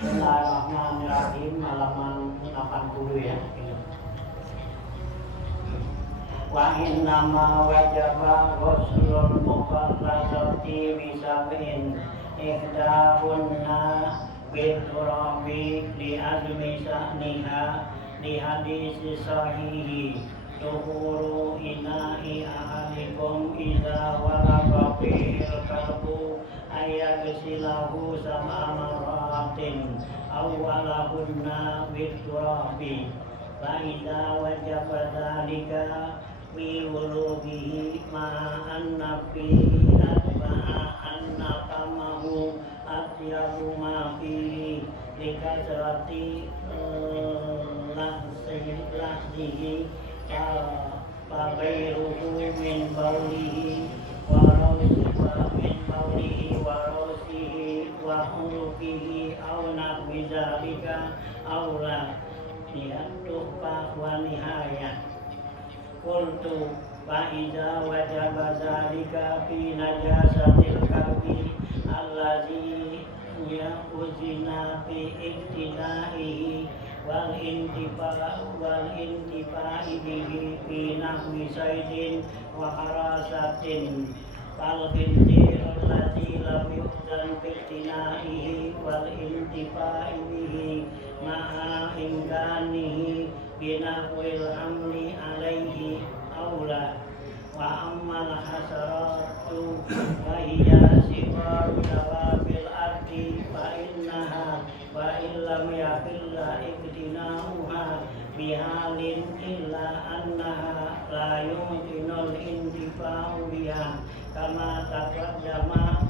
Bismillahirrahmanirrahim, halaman 80 ya. Wa innama wajaba ghuslul muqallazati bisab'in ihdahunna biturabi li azmi sa'niha li hadisi sahihi tuhuru ina'i ahadikum iza walaqa fihil kalbu ayyagsilahu sab'a maratin awwalahunna biturabi fa idza wajaba dzalika fi wulubihi ma'an nabi atba'a annaqamahu atyabu ma fihi likasrati lahsihi fa ghairuhu min baulihi wa rausihi wa hulukihi aw nahwi dzalika aw la tuhfa wa nihayah. Qultu fa idza wajaba dzalika fi najasatil kalbi allazi uzina fi ibtidaihi wal intifa'i bihi fi nahwi saydin wa harasatin fal khinzir allati lam yu'zan fi ibtidaihi wal intifa'i bihi ma'a imkanihi binahwil hamli alaihi aula wa ammal hasaratu wa hiya sifaru dawabil ardi fa innaha wa illam yahilla iktinauha bihalin illa annaha la yumkinul intifa'u biha kama taqaddama.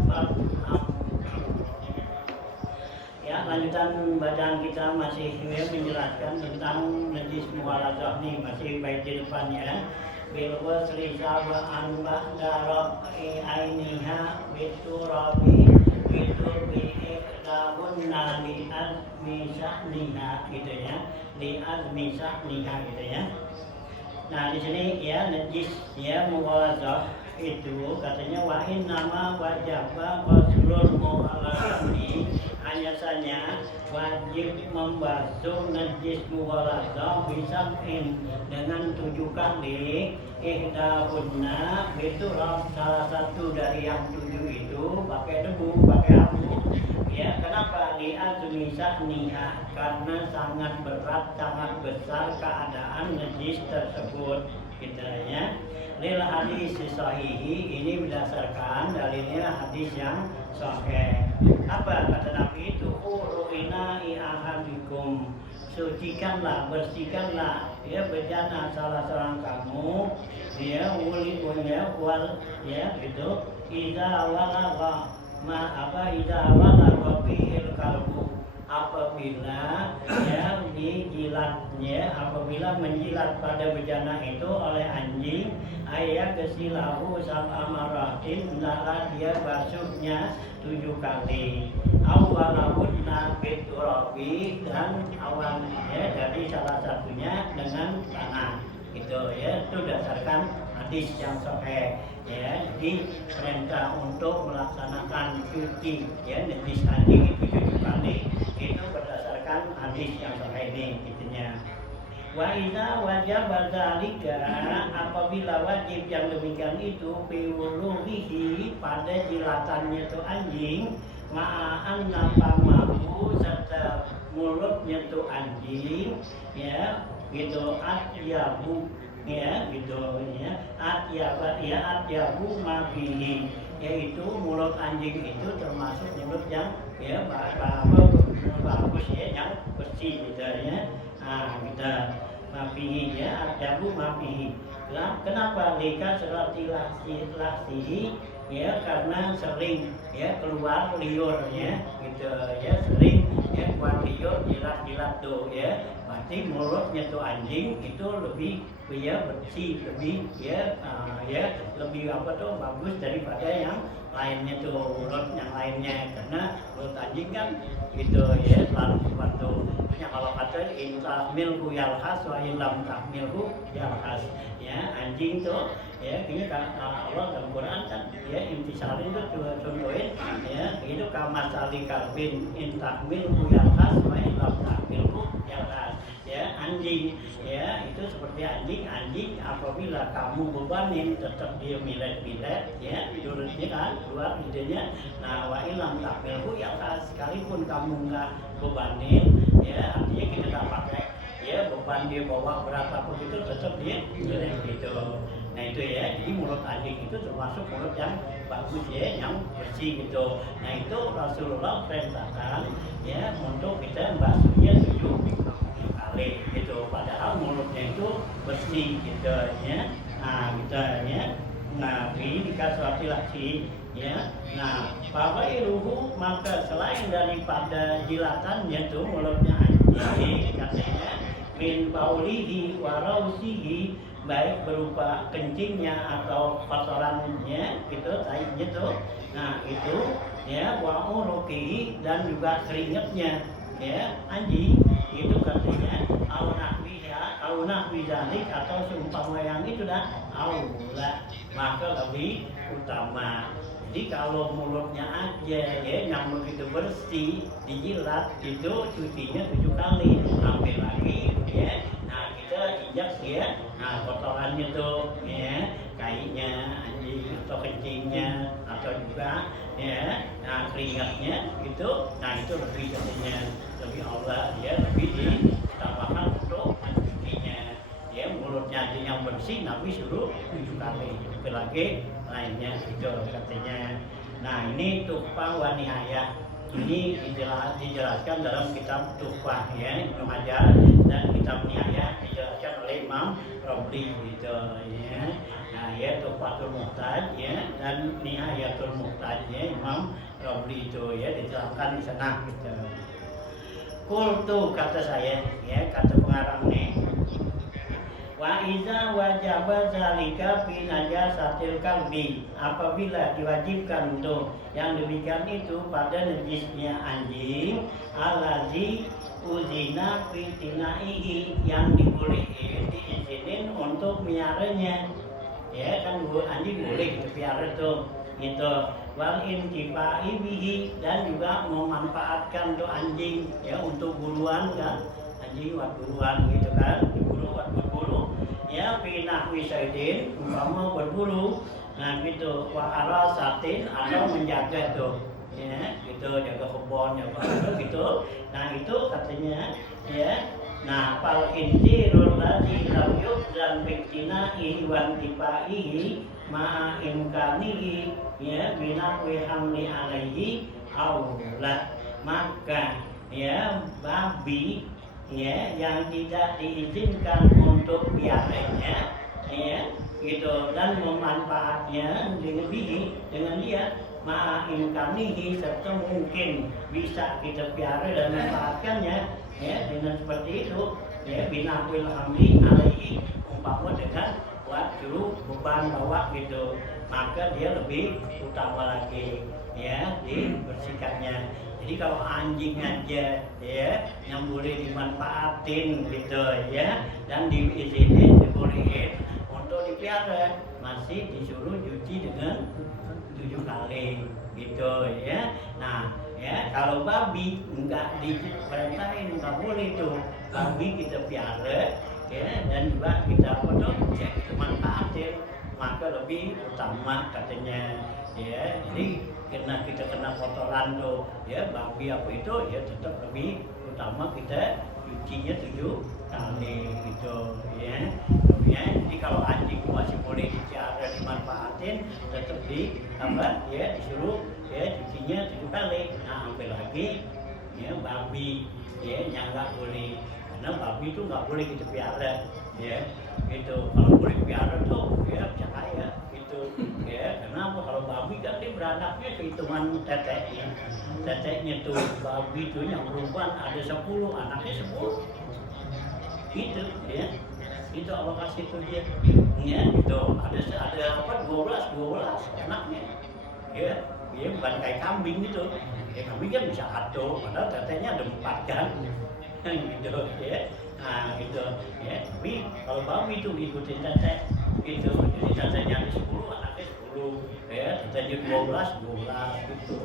Ya, lanjutan bacaan kita masih menjelaskan tentang najis muwaladzah nih, masih baik di depannya. Bil wasli sab'an ba'da rafi ainiha biturabi biturbi iqdahunna li azmi sa'niha gitu ya, li azmi sa'niha gitu ya. Nah di sini ya najis ya muwaladzah itu katanya wa innama wajaba ghuslul muwaladzah hanya saja wajib membasuh najis muwaladzah bisab'in dengan 7 kali. Ihdahunna itu salah satu dari yang 7 itu pakai debu, pakai abu ya. Kenapa? Li azmi sa'niha, karena sangat berat, sangat besar keadaan najis tersebut gitu ya. Lil hadis sahihi, ini berdasarkan dalilnya hadis yang sahih. Apa kata Nabi itu? Uru'ina'i ahadikum, sucikanlah, bersihkanlah ya bejana salah seorang kamu ya wulibunya wal ya gitu idza walagha idza walagha fihil kalbu, apabila ya dijilatnya, apabila menjilat pada bejana itu oleh anjing, ayat kesilahu sab'a maratin, hendaklah dia basuhnya 7 kali. walaupun nabit turabi dan awan ya, jadi salah satunya dengan tanah gitu ya, itu berdasarkan hadis yang sahih ya. Jadi perintah untuk melaksanakan cuci ya najis anjing itu 7 kali itu berdasarkan hadis yang sahih ini gitunya. Wa idza wajaba dzalika, apabila wajib yang demikian itu biwuluhi pada jilatannya itu anjing, ma'an napamahu serta mulutnya itu anjing ya gitu, atyabu ya gitu ya, atyabu mabihi, yaitu mulut anjing itu termasuk mulut yang ya bagus ya, yang bersih gitu ya. Nah, kita mafihi ya, adabu mafihi. Kenapa mereka selati-latihi ya, karena sering ya keluar liur ya, gitu ya, sering ya keluar liur, jilat-jilat tuh ya. Berarti mulutnya tuh anjing itu lebih ya bersih, lebih ya lebih apa tuh bagus daripada yang lainnya tuh, mulut yang lainnya, karena mulut anjing kan gitu ya selalu membantu. Kalau kata intahmilhu yalhas wa ilam tahmilhu yalhas ya, anjing tuh ya ini kan Allah dalam Quran kan ya intisalin tuh contohin ya, itu kamasali kalbin intahmilhu yalhas wa ilam tahmilhu yalhas ya, anjing ya itu seperti anjing apabila kamu bebanin tetap dia milet-milet ya, tidurnya kan keluar idenya. Nah wa ilam tahmilhu yalhas, sekalipun kamu enggak bebanin ya, artinya kita tak pakai ya beban dia bawa berapa pun itu tetap dia jelek gitu. Nah itu ya, jadi mulut anjing itu termasuk mulut yang bagus ya, yang bersih gitu. Nah itu Rasulullah perintahkan ya untuk kita membasuhnya 7 kali gitu, padahal mulutnya itu bersih gitu ya. Nah gitu ya, nah ini dikasih lagi ya. Nah fawailuhu, maka selain daripada jilatannya tuh mulutnya anjing katanya, min baulihi wa rausihi, baik berupa kencingnya atau kotorannya gitu, taibnya tuh. Nah itu ya, wa uruqihi, dan juga keringatnya ya anjing itu katanya, au nahwi dzalik, atau seumpama yang itu dah aula, maka lebih utama. Jadi kalau mulutnya aja ya yang begitu bersih dijilat itu cucinya 7 kali, ambil lagi ya. Nah kita injak ya, nah kotorannya tuh ya, kainya anjing atau kencingnya atau juga ya, nah keringatnya gitu, nah itu lebih katanya lebih Allah ya, lebih ditambahkan untuk mencucinya ya. Mulutnya aja yang bersih Nabi suruh 7 kali, apalagi lainnya itu katanya. Nah ini Tuhfah wa Nihayah, ini dijelaskan dalam kitab Tuhfah ya Ibnu Hajar, dan kitab Nihayah dijelaskan oleh Imam Robli gitu ya. Nah ya Tuhfatul Muhtaj ya dan Nihayatul Muhtaj ya Imam Robli itu ya dijelaskan di sana gitu. Kultu, kata saya ya, kata pengarang nih, wa iza wajaba zalika fi najasatil kalbi, apabila diwajibkan untuk yang demikian itu pada najisnya anjing, alazi uzina fi tinaihi, yang dibolehin diizinin untuk miaranya ya, kan anjing boleh dipiara tuh gitu. Wal intifai bihi, dan juga memanfaatkan tuh anjing ya untuk buruan kan, anjing buat buruan gitu kan, diburu buat berburu ya, pinah wisaidin umpama berburu, nah gitu, wa arasatin, atau menjaga tuh ya gitu, jaga kebun jaga gitu. Nah itu katanya ya. Nah fal intirul ladzi lam yu'zan biqtina'i wa intifaihi ma'a imkanihi ya binahwi hamli alaihi aulah, maka ya babi ya yang tidak diizinkan untuk piaranya ya gitu, dan memanfaatnya dengan dia ma'imkanihi, serta mungkin bisa kita piara dan memanfaatkannya ya dengan seperti itu ya, binahwil hamli alaihi, umpama dengan buat dulu beban bawa gitu, maka dia lebih utama lagi ya dibersihkannya. Jadi Jadi kalau anjing aja ya yang boleh dimanfaatin gitu ya, dan diizinin, dibolehin untuk dipiara, masih disuruh cuci dengan 7 kali gitu ya. Nah ya, kalau babi enggak diperintahin, enggak boleh tuh babi kita piara ya, dan juga kita cek manfaatin, maka lebih utama katanya ya. Jadi karena kita kena kotoran tuh ya, babi apa itu ya, tetap lebih utama kita cucinya 7 kali gitu ya. Ya, jadi kalau anjing masih boleh dipiara, dimanfaatin, tetap ya disuruh ya cucinya 7 kali. Nah sampai lagi ya babi ya yang nggak boleh, karena babi itu nggak boleh kita piara ya gitu. Kalau boleh piara tuh ya bisa kaya gitu ya. Kenapa? Kalau babi kan dia beranaknya sehitungan teteknya tuh. Babi tuh yang perempuan ada 10, anaknya 10 gitu ya. Itu Allah kasih tuh dia ya gitu. Ada apa 12 anaknya ya. Dia bukan kayak kambing gitu ya. Kambing kan bisa satu, padahal teteknya ada 4 kan gitu ya. Nah gitu ya. Tapi kalau babi itu ngikutin tetek gitu, jadi teteknya ada 10, anaknya 10 ya, teteknya 12 gitu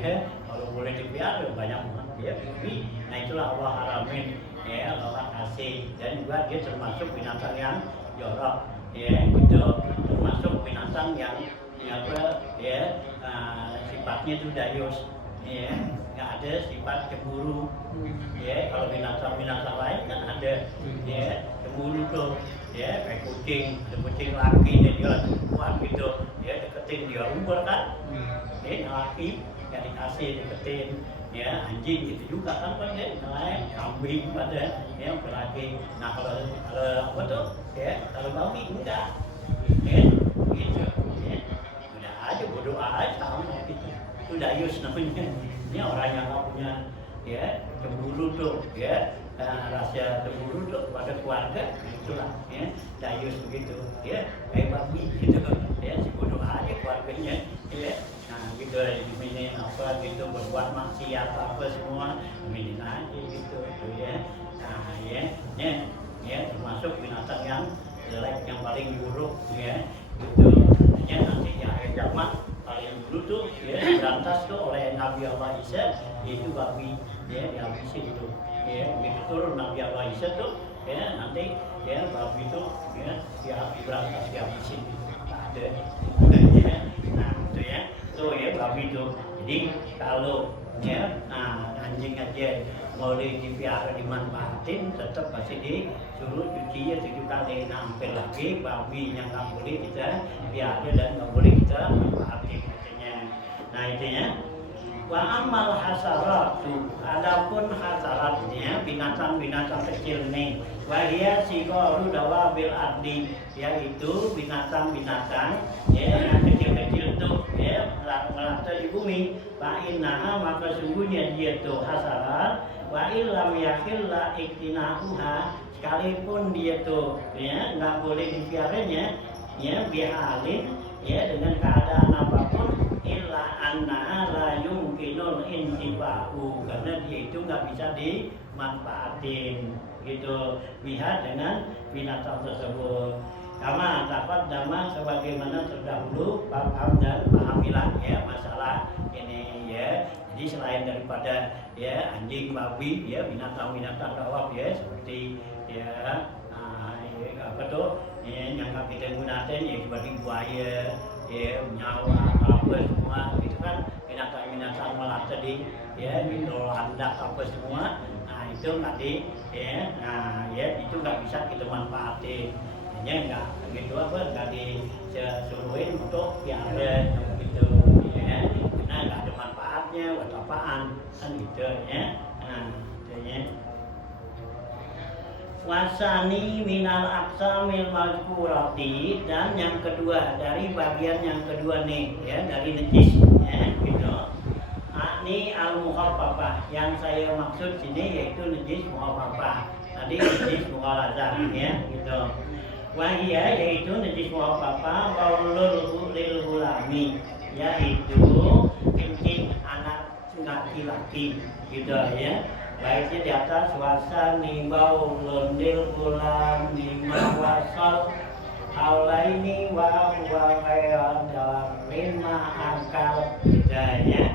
ya. Kalau boleh dipiara banyak banget ya babi. Nah itulah Allah haramin ya, Allah kasih. Dan juga dia termasuk binatang yang jorok ya gitu, termasuk binatang yang apa ya, sifatnya itu dayus ya, nggak ada sifat cemburu ya. Kalau binatang lain kan ada ya cemburu tuh ya, kayak kucing laki dia kuat gitu ya, deketin dia umur kan ya, laki nggak dikasih deketin ya. Anjing gitu juga kan ya, lain kambing pada ya laki. Nah kalau apa tuh ya, kalau babi enggak ya gitu ya, udah aja berdoa aja sama gitu. Itu dayus namanya. Ini orang yang nggak punya ya cemburu tuh ya, rasa cemburu tuh pada keluarga, itulah ya dayus begitu ya, kayak babi gitu ya, si bodoh aja keluarganya ya. Nah gitu diminin apa gitu, berbuat maksiat apa semua diminin aja gitu tuh ya. Nah ya termasuk binatang yang jelek, yang paling buruk ya gitu ya. Nanti di akhir zaman paling dulu tuh ya berantas tuh oleh Nabi Allah Isa, itu babi ya, dihabisin tuh ya. Begitu turun Nabi Allah Isa tuh ya, nanti ya babi tuh ya diberantas, dihabisin gitu. Ada ya. Nah itu ya tuh ya babi tuh. Jadi kalau ya anjing aja boleh dipiara, dimanfaatin, tetap pasti disuruh cucinya 7 kali. Nah hampir lagi babi yang nggak boleh kita piara dan nggak boleh kita manfaatin katanya. Nah itu ya. Wa amal hasaratu, adapun hasaratnya binatang-binatang kecil nih, wahia sigoru dawabil ardi, yaitu binatang-binatang ya yang kecil-kecil tuh ya melata di bumi. Fa innaha, maka sungguhnya dia tuh hasarat, wa illam yakhilla iktinahuha, sekalipun dia tuh ya nggak boleh dipiaranya ya, bihalin ya dengan keadaan apapun, illa anna la yumkinul intibahu, karena dia itu nggak bisa dimanfaatin gitu biha dengan binatang tersebut. Kama dapat dama, sebagaimana terdahulu paham dan pahamilah ya masalah ini ya. Jadi selain daripada ya anjing, babi ya, binatang-binatang dawab ya, seperti ya apa tuh ya, yang kita gunakan ya seperti buaya ya, nyawa apa semua itu kan binatang-binatang melata di ya di landak apa semua. Nah itu nanti ya, nah ya itu nggak bisa kita manfaatin, hanya nggak gitu apa, nggak disuruhin untuk piara gitu ya, karena nggak ada manfaatnya buat apaan kan gitu ya. Nah itu ya. Wasani minal aqsamil mazkurati, dan yang kedua dari bagian yang kedua nih ya, dari najis ya gitu. Ini al-mukhaffafah, yang saya maksud sini yaitu najis mukhaffafah. Tadi najis mughaladzah ya gitu. Wahia, yaitu najis mukhaffafah baulul lil gulami, yaitu kencing anak laki-laki gitu ya. Baiknya di atas wasa nimbau londil ulam lima wasal haulaini wa lima akal gitu ya.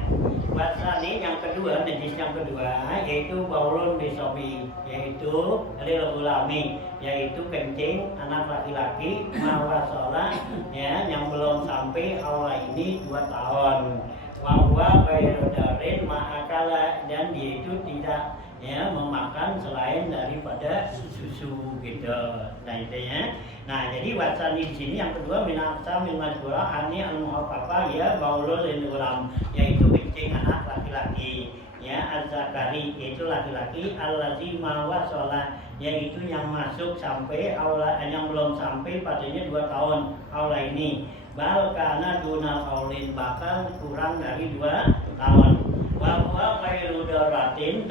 Wasani yang kedua, najis yang kedua yaitu baulun bisobi, yaitu lil ulami, yaitu kencing anak laki-laki mawasola ya yang belum sampai haulaini 2 tahun. Bahwa bayrodarin ma'akala, dan dia itu tidak ya memakan selain daripada susu gitu. Nah itu ya. Nah jadi wasani di sini yang kedua minaksa minmasura ani al-muhafafa ya baulul lil ulam, yaitu kencing anak laki-laki ya az-zakari, yaitu laki-laki allazi mawasola, yaitu yang masuk sampai aula, yang belum sampai padanya 2 tahun aula ini. Bal kana duna qaulin, bakal kurang dari 2 tahun. Wa huwa khairu daratin,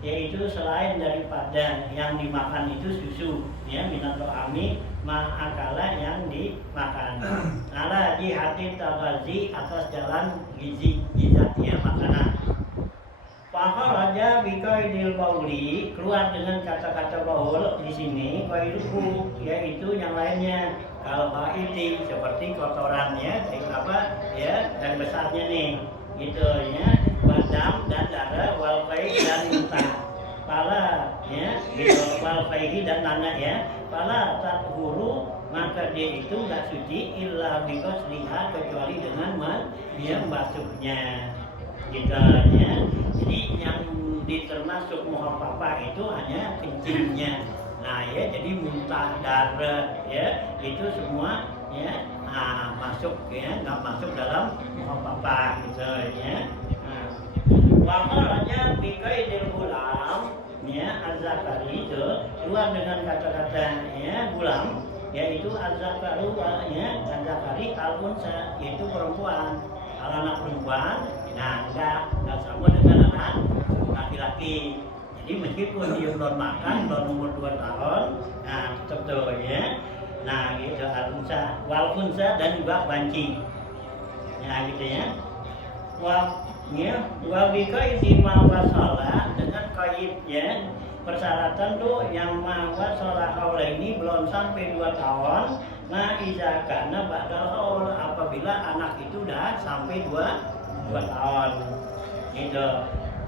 yaitu selain daripada yang dimakan itu susu ya, minat ami ma'akala yang dimakan. Ala jihati tabazi, atas jalan gizi ya makanan. Raja bikaidil bauli, keluar dengan kata-kata baul di sini kairuhu, yaitu yang lainnya. Kalau baiti seperti kotorannya dari apa ya, dan besarnya nih gitu ya, badam dan darah, walfai dan muntah pala ya gitu, walfaihi dan tanah ya, pala tathuru, maka dia itu nggak suci illa bikos lihat, kecuali dengan dia membasuhnya gitu ya. Jadi yang termasuk muhafafah itu hanya kencingnya. Nah ya, jadi muntah, darah ya itu semua ya masuk ya, nggak masuk dalam muhafafah gitu ya. Wakaranya bikaidil gulam ya, az-zakari itu keluar dengan kata-kata ya gulam, yaitu az-zakaru ya, az-zakari al-unsa, yaitu perempuan. Kalau anak perempuan, nah enggak sama dengan anak laki-laki. Jadi meskipun dia belum makan, belum umur 2 tahun, nah tetap tuh ya. Nah gitu al-unsa, wal-unsa dan juga banci. Ya gitu ya. Wabika isima wasola, dengan kait ya, persyaratan tuh yang wasola haula ini belum sampai 2 tahun. Nah izakana ba'dal haul, apabila anak itu udah sampai 2 tahun gitu.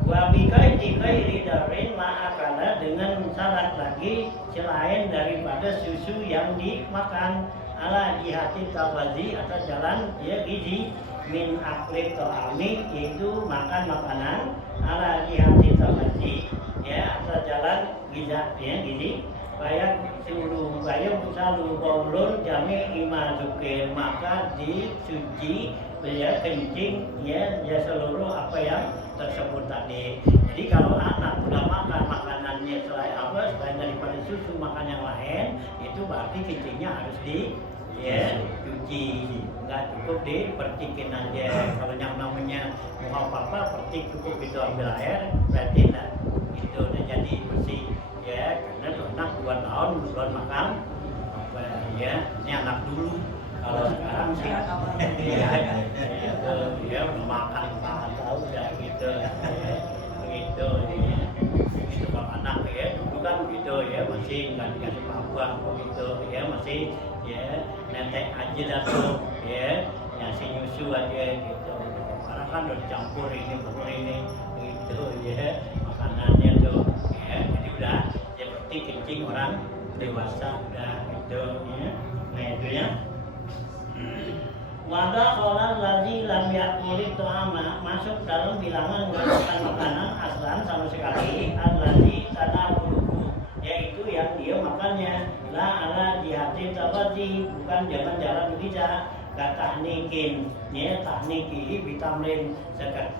Wabika itikai darin ma'akala, dengan syarat lagi selain daripada susu yang dimakan. Ala jihati tawazi, atas jalan ya gizi, min aklit to'ami, yaitu makan makanan. Ala jihati tawazi ya, atas jalan giza ya gizi. Bayang selalu baulun jami ima zukir, maka disuci ya kencing ya seluruh apa yang tersebut tadi. Jadi kalau anak udah makan makanannya selain daripada susu, makan yang lain, itu berarti kencingnya harus cuci, nggak cukup dipercikin aja. Kalau yang namanya mau apa percik cukup itu ambil air, berarti nah, itu udah jadi bersih ya, karena tuh anak 2 tahun belum makan ya, ini anak dulu. Kalau sekarang sih dia udah makan 4 tahun udah gitu begitu ya. Itu kalau anak ya dulu kan gitu ya, masih nggak dikasih pabuan begitu ya, masih ya netek aja dah tuh ya, ngasih nyusu aja gitu. Sekarang kan udah dicampur ini gitu ya makanannya tuh ya, jadi udah seperti kencing orang dewasa udah gitu ya. Nah itu ya. Wada kolal lagi lam yakulit to'ama, masuk dalam bilangan bukan makanan aslan sama sekali. Al-lagi tanah buluku, yaitu yang dia makannya. La ala jihati tawazi, bukan jalan-jalan bisa. Katahnikin ya, tahnikihi bitamrin,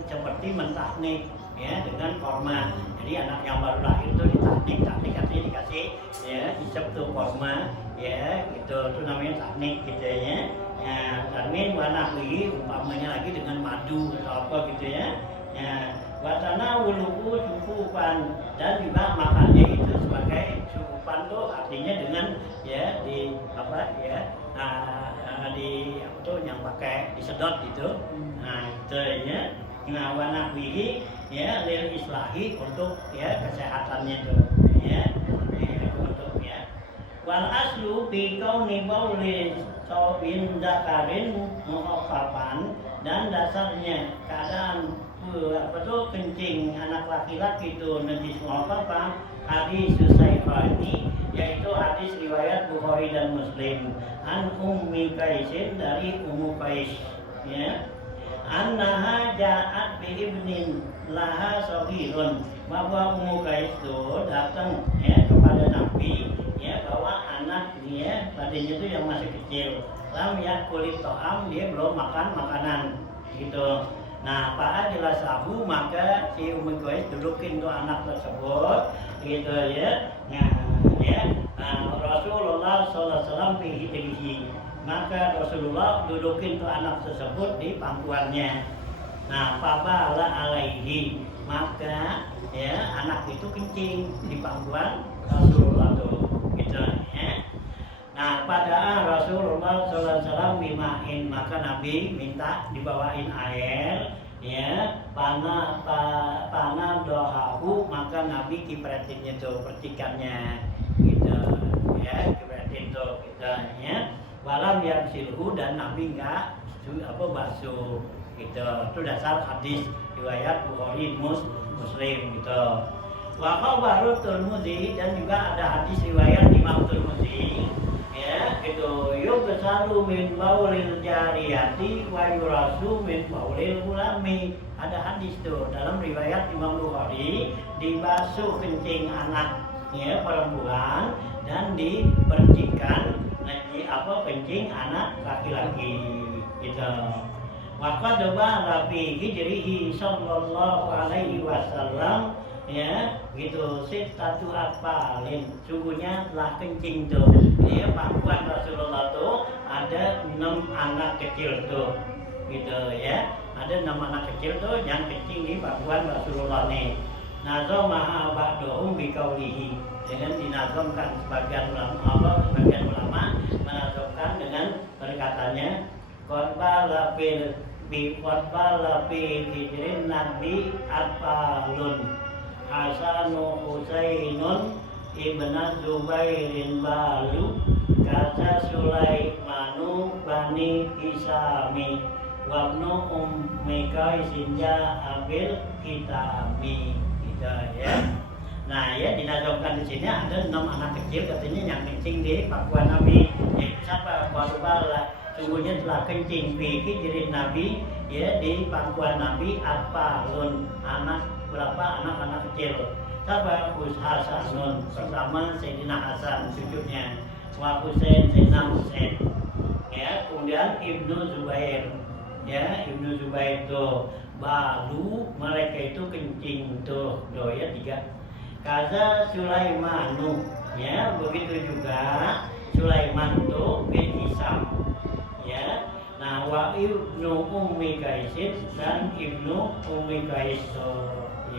seperti mentahnik ya dengan korma. Jadi anak yang baru lahir itu ditahnik artinya dikasih ya, isep tuh korma ya gitu, itu namanya tahnik gitu ya. Ya, tarmin wanahwi, umpamanya lagi dengan madu atau apa gitu ya. Ya, watana wuluku sukupan, dan juga makannya itu sebagai sukupan tuh artinya dengan ya di apa ya, di apa tuh yang pakai disedot gitu. Nah itu ya. Nah, wa nahwihi ya lil islahi untuk ya kesehatannya itu ya, untuk ya. Wal aslu fi kauni bauli sawin zakarin mukhafafan, dan dasarnya keadaan kencing anak laki-laki itu najis mukhafafan hadis Syaikhaini, yaitu hadis riwayat Bukhari dan Muslim, an Ummi Qaisin, dari Ummu Qais ya, annaha ja'at bi ibnin laha saghirun, bahwa Ummu Qais itu datang ya kepada Nabi ya bawa anak dia tadinya itu yang masih kecil, lam yakulit to'am, dia belum makan makanan gitu. Nah, Pak jelasahu, maka si Ummu Qais dudukin tuh anak tersebut gitu ya. Nah, ya, Rasulullah SAW fihi, maka Rasulullah dudukin tuh anak tersebut di pangkuannya. Nah, fabala alaihi, maka ya anak itu kencing di pangkuan Rasulullah tuh gitu ya. Nah, pada Rasulullah SAW bimain, maka Nabi minta dibawain air ya, panah dohahu, maka Nabi kipretin itu percikannya gitu ya, kipretin itu gitu ya. Walam yang silhu, dan Nabi enggak basuh gitu. Itu dasar hadis riwayat Bukhari Muslim gitu. Wa khabaru Tirmidzi, dan juga ada hadis riwayat Imam Tirmidzi ya gitu, yughsalu min baulil jariyati wa yurasu min baulil gulami. Ada hadis tuh dalam riwayat Imam Bukhari, dibasuh kencing anak ya perempuan dan dipercikan kencing anak laki-laki gitu. Maka doa Rabi hijrihi sallallahu alaihi wasallam ya gitu, sitatu apalin, sungguhnya telah kencing tuh ya pangkuan Rasulullah tuh ada 6 anak kecil tuh gitu ya, ada 6 anak kecil tuh yang kencing di pangkuan Rasulullah nih. Nazamaha ba'duhum biqaulihi, dengan dinazamkan sebagian ulama menazamkan dengan perkataannya qatbala fi hijrin nabi atfalun Hasanu Husainun ibn Zubairin balu kata Sulaimanu bani Hisami wabnu Ummi Qaisin abil kitami gitu ya. Nah ya, dinazamkan di sini ada 6 anak kecil katanya yang kencing di pangkuan Nabi. Siapa? Warbala, sungguhnya telah kencing fi hijrin Nabi ya, di pangkuan Nabi atfalun, anak berapa anak-anak kecil. Siapa? Hasanun, pertama Sayyidina Hasan cucunya, wa Husain Sayyidina Husain ya, kemudian Ibnu Zubair ya, Ibnu Zubair itu baru mereka itu kencing tuh ya 3. Kaza Sulaimanu ya, begitu juga Sulaiman tuh bin Hisam ya. Nah, wa Ibnu Ummi Qaisin, dan Ibnu Ummi Qais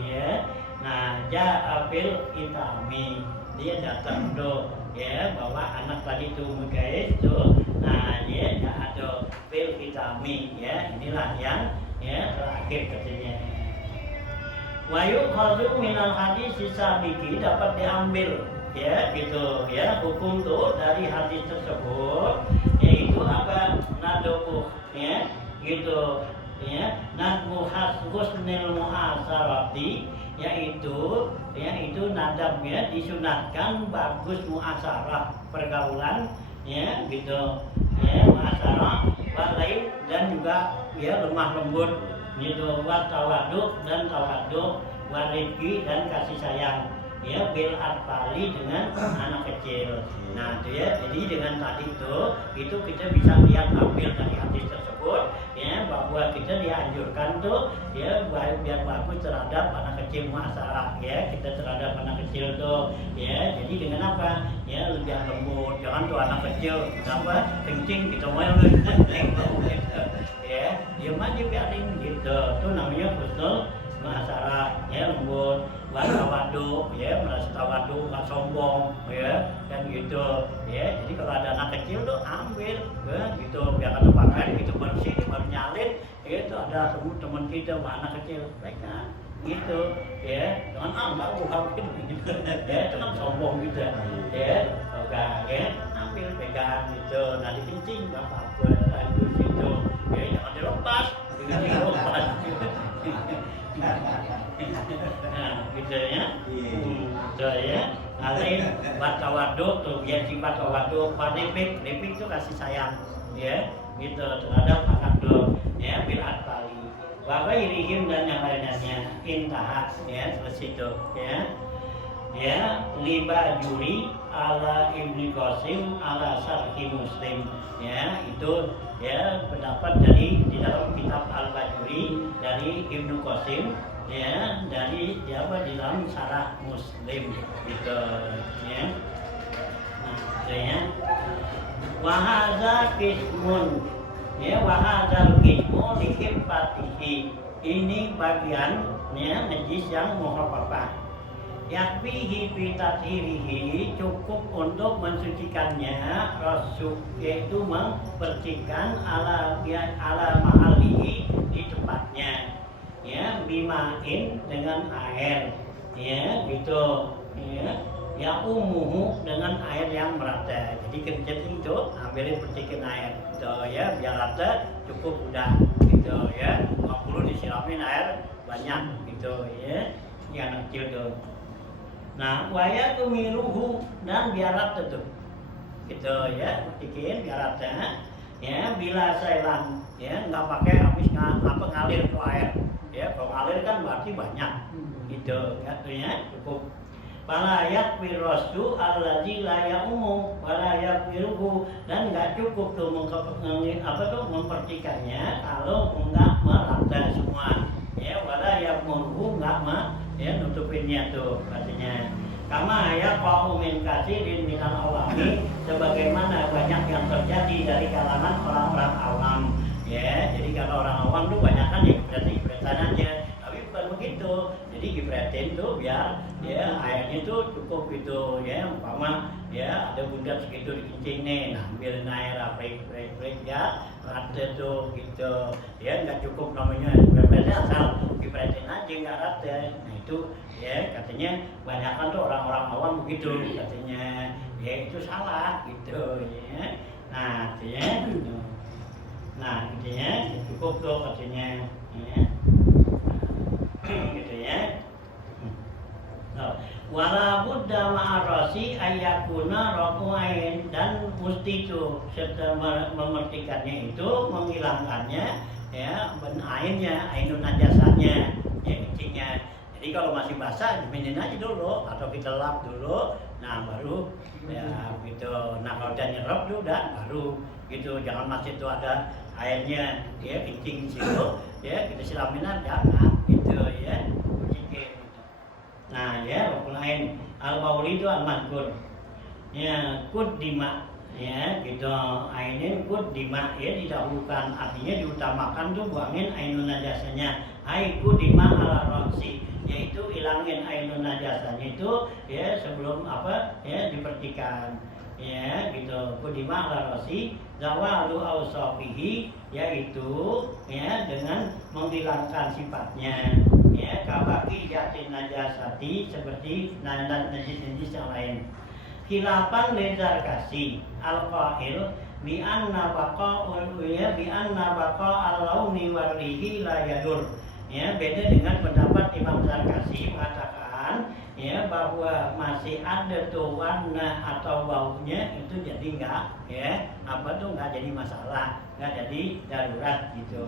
ya. Nah, ja'abil itami, dia datang tuh ya bawa anak tadi tuh Ummi Qais tuh. Nah, dia ada bil itami ya, inilah yang ya terakhir katanya. Wa yukhadhu minal hadis sabiki, dapat diambil ya gitu ya hukum tuh dari hadis tersebut, yaitu apa? Naduh ya gitu ya, nadmu husnul muasarati, yaitu nadabnya disunatkan bagus muasarah, pergaulan ya gitu ya, muasarah walain, dan juga ya lemah lembut gitu, wa tawaduk, dan tawaduk, warifki, dan kasih sayang ya, bil atfali, dengan anak kecil. Nah itu ya, jadi dengan tadi itu kita bisa lihat ambil dari hadis tersebut ya, bahwa kita dianjurkan tuh ya biar bagus terhadap anak kecil muasarah ya, kita terhadap anak kecil tuh ya. Jadi dengan apa ya, lebih lembut, jangan tuh anak kecil apa kencing kita mau ya, diam aja biarin gitu, tuh namanya husnul muasarah ya, lembut, tawaduk ya, merasa tawaduk, nggak sombong ya, kan gitu ya. Jadi kalau ada anak kecil tuh ambil ya gitu, biar kata pakai gitu bersih, baru nyalin itu ada teman kita anak kecil mereka gitu ya jangan nggak hamil gitu ya jangan sombong gitu ya oke ya ambil pegang gitu nanti kencing nggak apa-apa lanjut gitu ya jangan dilepas nah gitu ya gitu ya nanti batawadu tuh biar si batawadu lepik itu kasih sayang ya gitu terhadap anak lo ya bilat kali Bapak irihim dan yang lainnya intahas ya selesai itu ya liba juri ala Ibnu Qasim ala Syarhi Muslim ya itu ya pendapat dari di dalam kitab Al-Bajuri dari Ibnu Qasim ya dari di dalam Syarah Muslim gitu ya nah ya wahadza qismun ya wahadzal qismu likifatihi ini bagian ya najis yang mukhafafah yakfihi fi tathirihi cukup untuk mensucikannya rasul yaitu membersihkan ala mahalihi di tempatnya ya bimain dengan air ya gitu ya umuhu dengan air yang merata jadi kencet itu ambilin percikan air gitu ya biar rata cukup udah gitu ya nggak perlu disiramin air banyak gitu ya yang kecil tuh nah waya tumiruhu dan biar rata tuh gitu ya percikin biar rata ya bila sailan ya nggak pakai habis ngalir tuh air ya kalau ngalir kan berarti banyak gitu ya cukup Balayat wirrosu alladzi la ya'umu balayat wiruhu dan nggak cukup tuh mempercikannya kalau enggak merata semua ya balayat murhu nggak ya nutupinnya tuh katanya kama ya qaumin katsirin minal awami sebagaimana banyak yang terjadi dari kalangan orang-orang awam ya jadi kalau orang awam tuh banyak kan ya berarti aja tapi bukan begitu jadi gipretin tuh biar ya airnya tuh cukup gitu ya umpama ya ada bundar segitu dikencing nih nah ambil air break ya rata tuh gitu ya nggak cukup namanya gipretin asal gipretin aja nggak rata nah itu ya katanya banyakan tuh orang-orang awam begitu katanya ya itu salah gitu ya nah katanya nah katanya cukup tuh katanya ya gitu ya wala budda ma'arasi ayakuna rafu'ain dan mesti itu serta memertikannya itu menghilangkannya ya airnya ainun najasanya ya kencingnya jadi kalau masih basah dimainin aja dulu atau kita lap dulu nah baru ya gitu nah kalau udah nyerap udah baru gitu jangan masih itu ada airnya ya kencing situ ya kita siramin aja jangan gitu ya nah ya rukun lain al-bauli itu al-mazkur ya kuddima ya gitu ainin kuddima ya didahulukan artinya diutamakan tuh buangin ainun najasanya ai kuddima ala roksi yaitu ilangin ainun najasanya itu ya sebelum apa ya dipercikan ya gitu kuddima ala roksi zawalu awsafihi yaitu ya dengan menghilangkan sifatnya ya kabaki jatin najasati seperti najis yang lain khilafan lezar kasih al-qail bi anna baqa'ul ya bi anna baqa'al launi warrihi la yadur ya beda dengan pendapat Imam Zarkasi mengatakan ya bahwa masih ada tuh warna atau baunya itu jadi enggak ya apa tuh enggak jadi masalah enggak jadi darurat gitu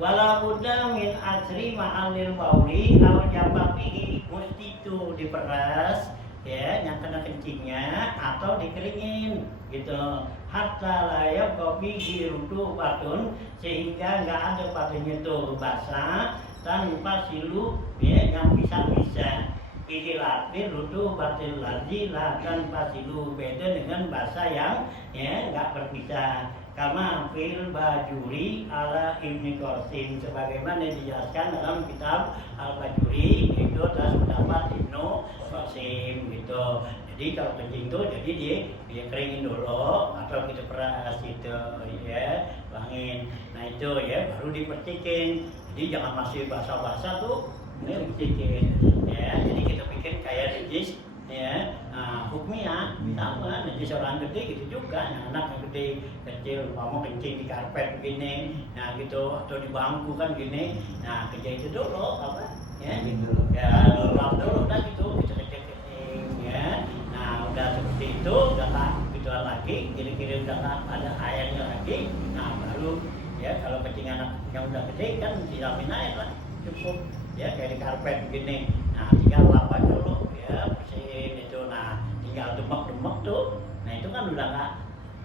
walau udah min asri ma'alil bauli kalau jabapihi mesti itu diperas ya yang kena kencingnya atau dikeringin gitu hatta layak kopi girutu patun sehingga nggak ada patunya tuh basah tanpa silu ya yang bisa Ikhilafir rutu batil ladzi la tanpa silu beda dengan bahasa yang ya nggak berpisah kama fil bajuri ala Ibnu Qasim sebagaimana dijelaskan dalam kitab Al-Bajuri itu adalah pendapat Ibnu Qasim gitu. Jadi kalau kencing itu jadi ya keringin dulu atau kita peras gitu ya, tuangin. Nah itu ya baru dipercikin. Jadi jangan masih basah-basah tuh, ini dipercikin ya. Jadi kita bikin kayak najis ya. Hukumnya sama, najis orang gede gitu juga. Nah, anak yang gede kecil mau kencing di karpet begini, nah gitu atau di bangku kan gini. Nah kerja itu dulu apa ya, ya lap dulu udah gitu kita kencing ya. Nah udah seperti itu udah tak gituan lagi, kira-kira udah tak ada airnya lagi. Nah baru ya kalau kencing anak yang udah gede kan disiapin air lah, cukup ya kayak di karpet begini. Nah tinggal lap aja dulu ya, bersihin itu. Nah tinggal demek-demek tuh, nah itu kan udah nggak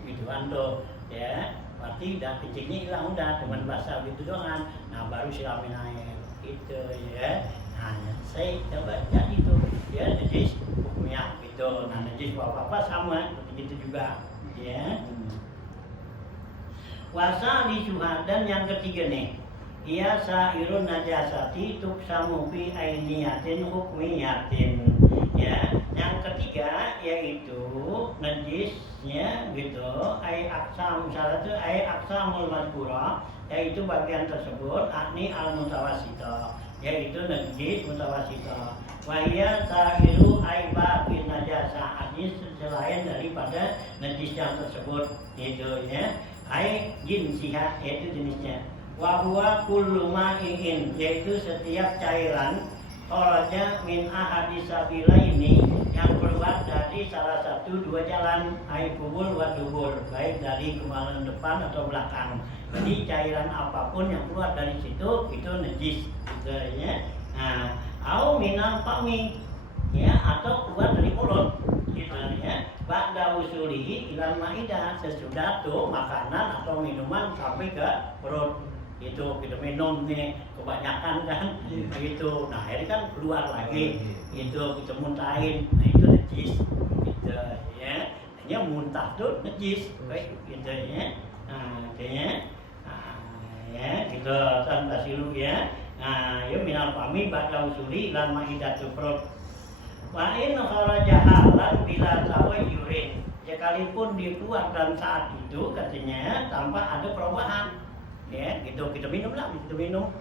gituan tuh ya, berarti udah kencingnya hilang, udah cuman basah gitu doang. Nah baru siramin air gitu ya. Nah saya coba jadi tuh ya najis hukumnya gitu. Nah najis apa sama begitu juga ya. Wasa disuhat, dan yang ketiga nih, ia sairun najasati tuksamu fi ainiyatin hukmiyatin ya. Yang ketiga yaitu najisnya gitu, aksam salah itu aksamul madhkura, yaitu bagian tersebut akni al mutawasita, yaitu najis mutawasita. Wahia sahiru baqin najasa, najis selain daripada najis yang tersebut itu ya. Jinsiha, yaitu jenisnya. Wa huwa kullu ma'in, yaitu setiap cairan kharaja min ahadis sabilaini, yang keluar dari salah satu dua jalan, kubul wa dubur, baik dari kemaluan depan atau belakang. Jadi cairan apapun yang keluar dari situ itu najis gitu ya. Nah, au minal fami ya, atau keluar dari mulut gitu ya. Ba'da usulihi ilal ma'idah, sesudah tuh makanan atau minuman sampai ke perut. Itu kita minum nih kebanyakan kan gitu. Nah akhirnya kan keluar lagi itu kita muntahin. Nah itu najis gitu ya. Hanya muntah tuh najis baik gitu ya. Nah kayaknya ya gitu tanpa silu ya. Nah ya minal fami ba'da usuli ilal ma'idah tuh perut. Wa in kharaja halan bila tawayyurin, sekalipun dia keluar dalam saat itu katanya tanpa ada perubahan ya gitu, kita minum lah, kita minum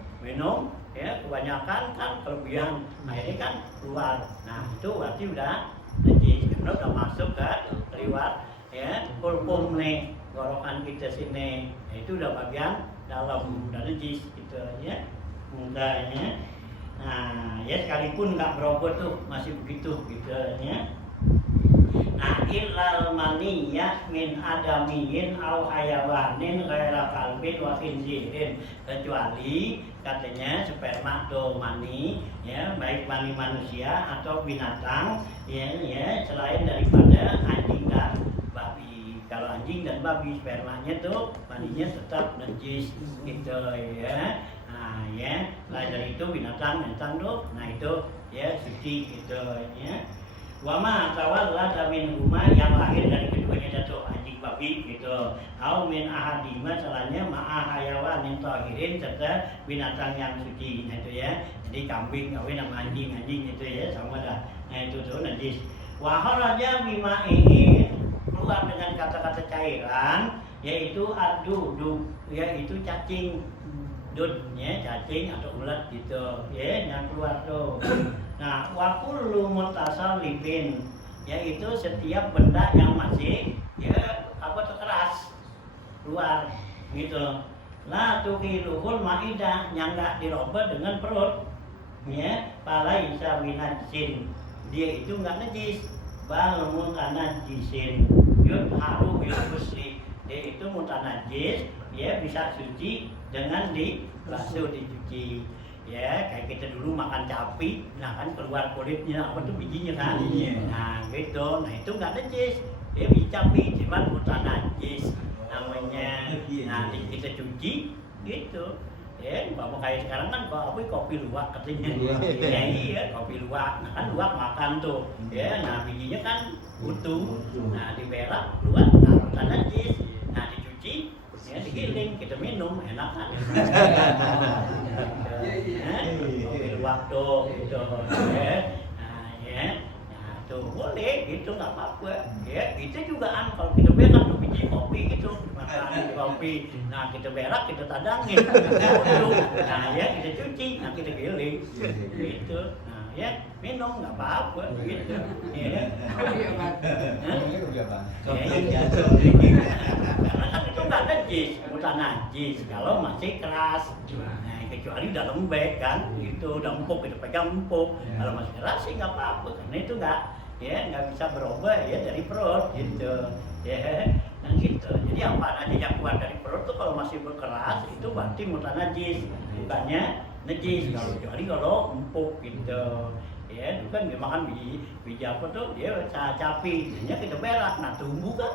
ya, kebanyakan kan kelebihan, nah ini kan keluar. Nah itu berarti udah najis karena udah masuk ke lewat ya pulpum nih gorokan kita sini. Nah, itu udah bagian dalam, udah najis gitu ya mudahnya. Nah ya sekalipun nggak berobot tuh masih begitu gitu ya. Nah illal maniyah min adamiyin au hayawanin ghaira kalbin wa khinzirin, kecuali katanya sperma atau mani ya, baik mani manusia atau binatang ya selain daripada anjing dan babi. Kalau anjing dan babi spermanya tuh maninya tetap najis gitu ya. Nah ya, lain dari itu binatang tuh, nah itu ya suci gitu ya. Wama tawallada min huma, yang lahir dari keduanya jatuh anjing babi gitu. Au min ahadima, salahnya ma'a hayawanin tahirin, serta binatang yang suci. Nah itu ya. Jadi kambing kawin sama anjing itu ya sama dah. Nah itu tuh najis. Wa kharaja bima'in, keluar dengan kata-kata cairan, yaitu ad-dud, yaitu cacing. Ya, cacing atau ulat gitu ya yang keluar tuh. Nah wa kullu mutasallifin, yaitu setiap benda yang masih ya keras keluar gitu. La tuqiluhul ma'idah, yang enggak dirobah dengan perut ya. Falaisa binajin, dia itu enggak najis. Bal mutanajjisin yudharu bil ghusli, dia itu mutanajis, ya bisa suci dengan dibasuh, dicuci ya. Kayak kita dulu makan cabai, nah kan keluar kulitnya apa tuh bijinya kan, nah gitu. Nah itu nggak najis, dia biji cabai cuman mutanajis namanya. Nah kita cuci gitu ya. Bapak kayak sekarang kan kopi luwak katanya ya. Iya kopi luwak, nah kan luwak makan tuh ya. Nah bijinya kan utuh, nah diberak luwak, nah mutanajis, nah dicuci ya, digiling, kita minum, enak kan? Kopi luwak tuh gitu ya. Nah ya, nah tuh boleh boleh gitu, nggak apa-apa ya. Itu juga kalau kita berak tuh biji kopi gitu, makan kopi, nah kita berak kita tadangin, nah ya kita cuci, nah kita giling gitu, nah ya minum nggak apa-apa gitu ya. Karena kan itu nggak najis, bukan najis kalau masih keras. Nah, kecuali udah lembek kan, itu udah empuk, kita pegang empuk. Kalau masih keras sih nggak apa-apa, karena itu nggak bisa berubah ya dari perut gitu. Ya, nah gitu. Jadi apa aja yang keluar dari perut tuh kalau masih berkeras itu berarti mutan najis, bukannya najis. Kecuali kalau empuk gitu. Ya, itu kan dia makan biji apa tuh, dia capi, jadinya kita berak, nah tumbuh kan,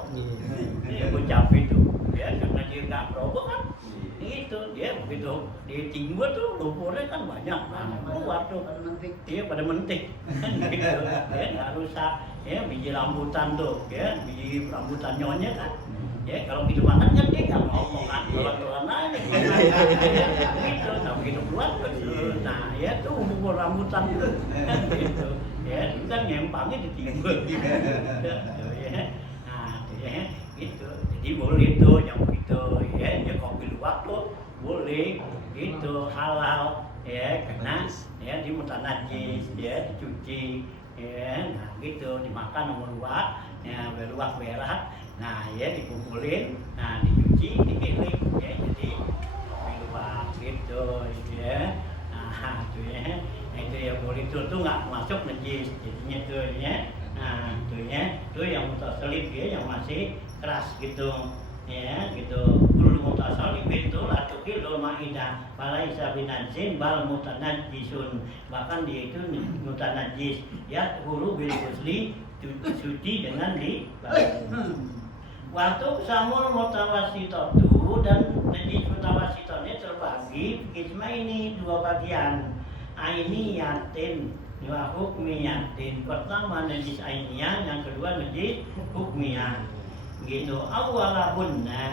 dia capi tuh, ya karena dia nggak berubah kan, itu dia begitu ditimba tuh lumpurnya kan banyak, nah keluar tuh, dia pada mentik, kan gitu, ya nggak rusak, ya biji rambutan tuh, ya biji rambutan nyonya kan. Ya kalau kita makan kan dia nggak ngomong kan, telan-telan aja gitu, nah begitu keluar nah ya tuh umur rambutan itu kan gitu, ya itu kan nyempangnya ditimbun gitu ya, nah ya gitu, jadi boleh tuh yang begitu ya kopi luwak tuh boleh gitu, halal ya, karena ya di mutan najis ya, dicuci ya, nah gitu dimakan sama luwak ya, beruak berak. Nah ya dikumpulin, nah dicuci, digiling ya, jadi luwak gitu ya. Nah itu ya, nah, itu ya boleh tuh nggak masuk najis jadinya tuh ya. Nah itu ya, tuh yang mutasalib ya, yang masih keras gitu ya gitu. Kullu mutasalib itu latukil maidah falaisa binajin bal mutanajjisun, bahkan dia itu mutanajjis ya, hulu bil ghusli, suci dengan waktu samul mutawasitatu, dan najis mutawasitone terbagi kisma ini dua bagian, ainiyatin wa hukmiyatin. Pertama najis ainiyah, yang kedua najis hukmiyah gitu. Awalahunna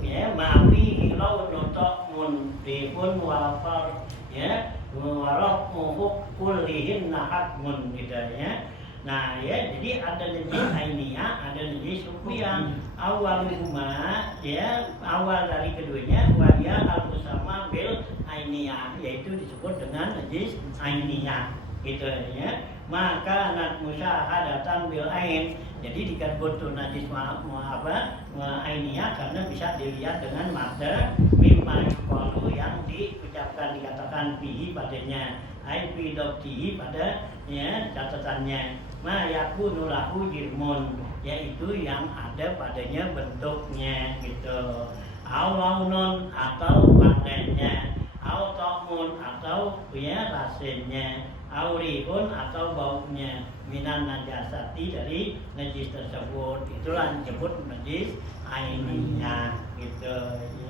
ya maafi launu ta'mun difun wa far ya wa rafuhu kullihin hakmun gitu ya. Nah ya, jadi ada najis ainiyah, ada najis hukmiyah. Awaluma ya, awal dari keduanya wahya al-musama bil ainiyah, yaitu disebut dengan najis ainiyah gitu ya. Maka anak musyahadatan bil ain, jadi disebut najis ainiyah karena bisa dilihat dengan mata, mimma yuqalu yang diucapkan, dikatakan bihi padanya, ai fi dabtihi pada ya catatannya, ma yakunu lahu jirmun, yaitu yang ada padanya bentuknya gitu, au launun atau warnanya, au ta'mun atau ya rasanya, au rihun atau baunya, minan najasati dari najis tersebut, itulah disebut najis ainiyah gitu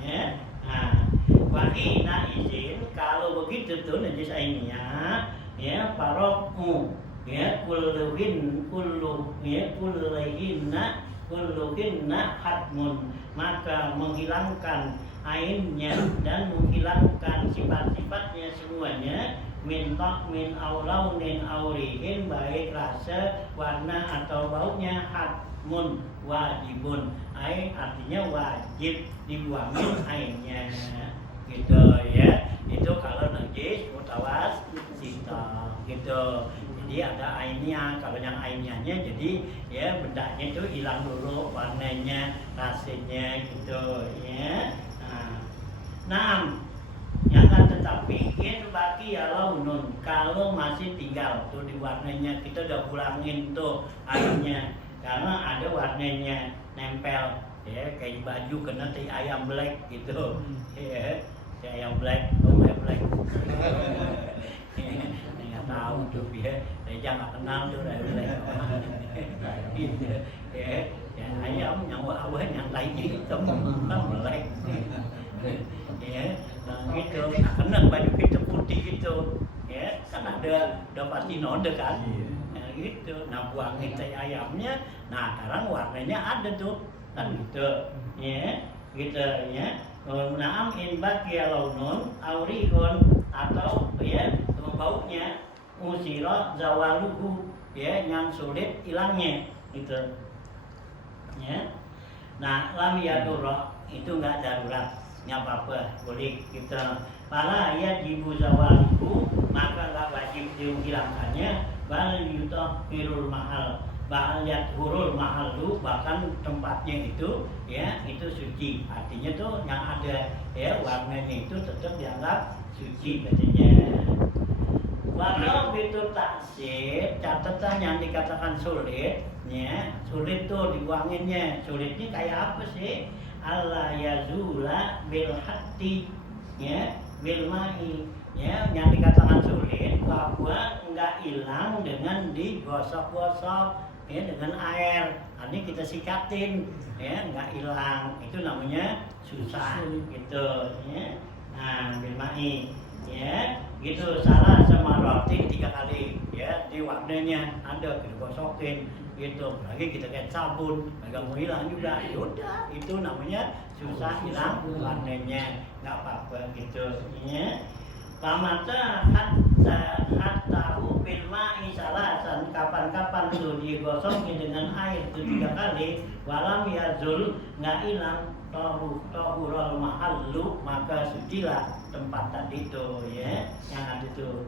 ya. Nah, wahina izin, kalau begitu tuh najis ainiyah ya, paroku ya kulluhinna hatmun, maka menghilangkan ainnya dan menghilangkan sifat-sifatnya semuanya, min aulaunin aurihin, baik rasa, warna atau baunya, hatmun wajibun, artinya wajib dibuangin ainnya gitu ya. Itu kalau najis mutawasitah gitu. Jadi ada ainnya, kalau yang ainnya jadi ya bendanya itu hilang dulu, warnanya, rasanya gitu ya. Nah, yang kan tetapi in baki ya launun, kalau masih tinggal tuh di warnanya, kita udah pulangin tuh ainnya, karena ada warnanya nempel ya, kayak baju kena ti ayam black gitu ya, si ayam black, black nggak tahu tuh ya, Reja nggak kenal tuh black gitu ya, ayam yang warna yang lainnya hitam kan black ya, nah gitu, karena baju kita putih gitu ya, kan ada pasti node kan ya, gitu. Nah buangin tai ayamnya, nah sekarang warnanya ada tuh kan gitu ya, gitu ya. Naam in baqiya launun aurihun, atau ya baunya usira zawaluhu ya yang sulit hilangnya gitu ya. Nah lam yadurra itu nggak darurat, nggak apa-apa, boleh kita para ya jibu zawaliku maka nggak wajib dihilangkannya. Bal yutahhirul mahal, bal yathurul mahalu, bahkan tempatnya itu ya itu suci, artinya tuh yang ada ya warnanya itu tetap dianggap suci katanya. Walau itu taksir, catatan yang dikatakan sulit ya, sulit tuh dibuanginnya. Sulitnya kayak apa sih? Allah yazula bil hati ya, bil mai ya, yang dikatakan sulit bahwa enggak hilang dengan digosok-gosok ya dengan air. Ini kita sikatin ya, enggak hilang. Itu namanya susah gitu ya. Nah, bil mai ya, gitu. Salah sama roti 3 kali ya, di warnanya ada kita gosokin gitu, lagi kita kayak sabun agak mau hilang juga, yaudah itu namanya susah hilang warnanya, nggak apa-apa gitu ya. Pamata hatta bil ma'i salasan, kapan-kapan tuh digosokin dengan air itu 3 kali, walam yazul, nggak hilang tohurul mahallu, maka sucilah tempat tadi tuh ya yang ada tuh.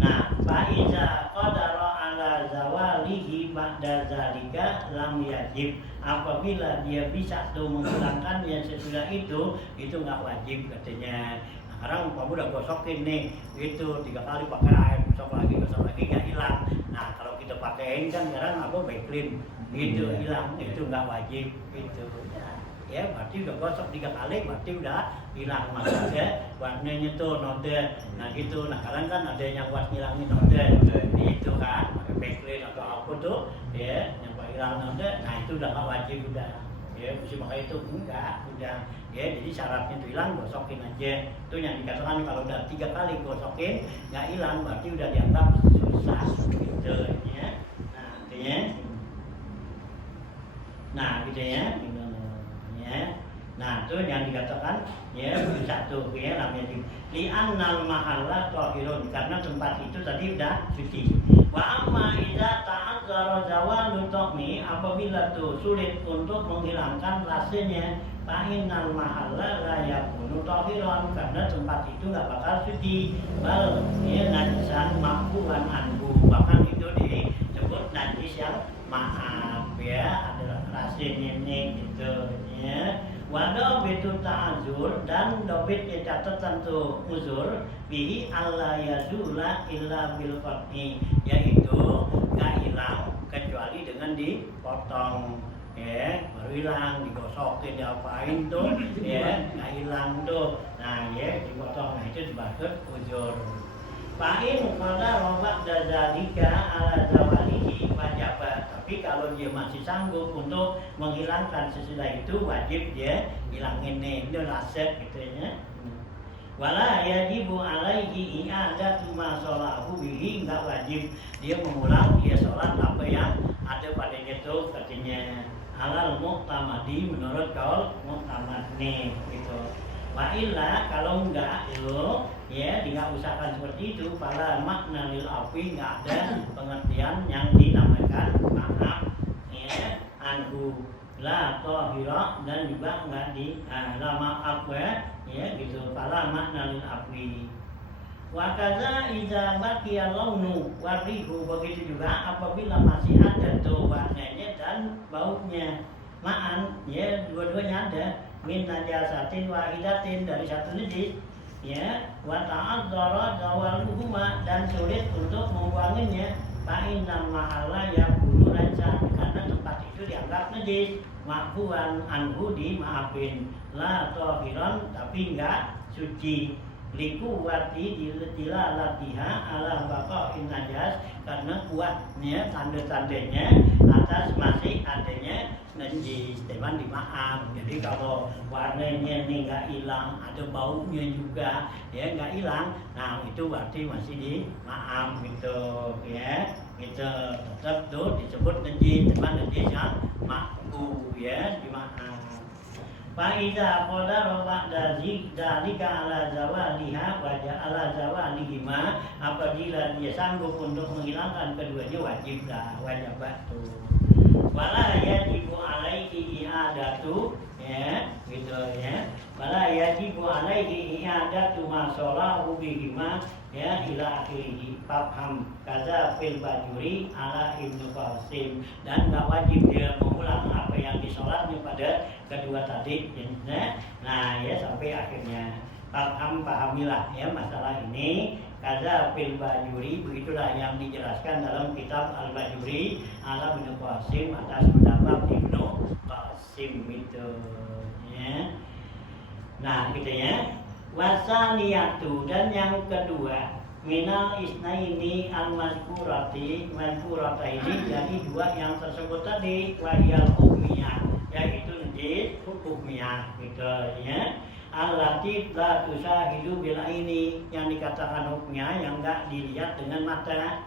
Nah, fa'iza qadara ala zawalihi ba'da zalika lam yajib, apabila dia bisa tuh menghilangkan yang sesudah itu nggak wajib katanya. Sekarang kamu udah gosokin nih, gitu 3 kali pakai air, gosok lagi nggak hilang. Nah kalau kita pakein kan sekarang apa backclean, gitu hilang, itu nggak wajib, gitu. Ya berarti udah gosok 3 kali, berarti udah hilang maksudnya warnanya tuh node. Nah gitu, nah sekarang kan ada yang buat ngilangin node, itu kan pakai backclean atau apa tuh, ya yang buat hilang node. Nah itu udah nggak wajib udah. Ya mesti pakai itu enggak udah ya, jadi syaratnya itu hilang gosokin aja. Itu yang dikatakan kalau udah 3 kali gosokin nggak hilang berarti udah dianggap susah gitu ya. Nah artinya gitu ya. Nah itu yang dikatakan ya satu ya namanya li annal mahalla tahirun, karena tempat itu tadi udah suci. Wa amma idza ta'azzara zawalu tahmi, apabila tuh sulit untuk menghilangkan rasanya, fa innal mahalla la yakunu tahiran, karena tempat itu enggak bakal suci. Bal ya najisan makruhan anhu, bahkan itu disebut najis yang maaf ya, ada rasanya nih gitu ya. Wadah betul ta'azur, dan dobitnya catatan tuh uzur bihi alla yazula illa bil fatni, yaitu gak hilang kecuali dengan dipotong ya, baru hilang, digosokin, diapain tuh ya, gak hilang tuh. Nah ya dipotong, nah itu disebut uzur. Fa'in pada robak dazalika ala zawalihi wajabat, tapi kalau dia masih sanggup untuk menghilangkan sesudah itu wajib dia hilangin nih, itu raset gitu ya. Wala yajibu alaihi i'adatu ma sholahu bihi, enggak wajib dia mengulang dia sholat apa yang ada padanya itu katanya. Alal muqtamadi, menurut kaul muqtamad nih gitu. Wa illa kalau enggak itu ya tidak usahkan seperti itu. Pada makna lil afwi, enggak ada pengertian yang dinamakan maaf ya, anhu la tahira, dan juga enggak di la maaf ya gitu. Pada makna lil afwi. Wa kaza idza baqiya launu wa rihu, begitu juga apabila masih ada tuh warnanya dan baunya, ma'an ya dua-duanya ada, min najasatin wahidatin, dari satu najis ya, wa ta'adzara zawaluhuma, dan sulit untuk membuanginya, fa innal mahalla yakunu najsan, karena tempat itu dianggap najis, ma'fuan anhu, dimaafin, la tahiran, tapi enggak suci, liku wati dilalatiha ala baqa'in najas, karena kuatnya tanda-tandanya atas masih adanya najis, teman dimaaf. Jadi kalau warnanya ini nggak hilang, ada baunya juga ya nggak hilang, nah itu berarti masih dimaaf gitu ya, gitu tetap tuh disebut najis, teman najis yang makruh ya, dimaaf. Faiza qadara ba'da dzalika ala zawaliha wa ala zawalihima, apabila dia sanggup untuk menghilangkan keduanya wajiblah, wajibat tuh. Wala yajibu alaihi i'adatu, ya gitu ya. Wala yajibu alaihi i'adatu ma shalahu bihima, ya ila akhirih. Faham kaza fil bajuri ala Ibnu Qasim, dan enggak wajib dia mengulang apa yang disolatnya pada kedua tadi, ya. Nah ya sampai akhirnya. Pahamilah ya masalah ini. Kaza fil bajuri, begitulah yang dijelaskan dalam kitab Al-Bajuri ala Ibnu Qasim, atas pendapat Ibnu Qasim itu ya. Nah gitu ya. Wasaniyatu, dan yang kedua, minal isnaini al-mazkurati, mazkurata ini jadi dua yang tersebut tadi, wahiyal hukmiyah, yaitu najis hukumiyah gitu ya. Allati la tusahidu bil aini, yang dikatakan hukumnya yang enggak dilihat dengan mata.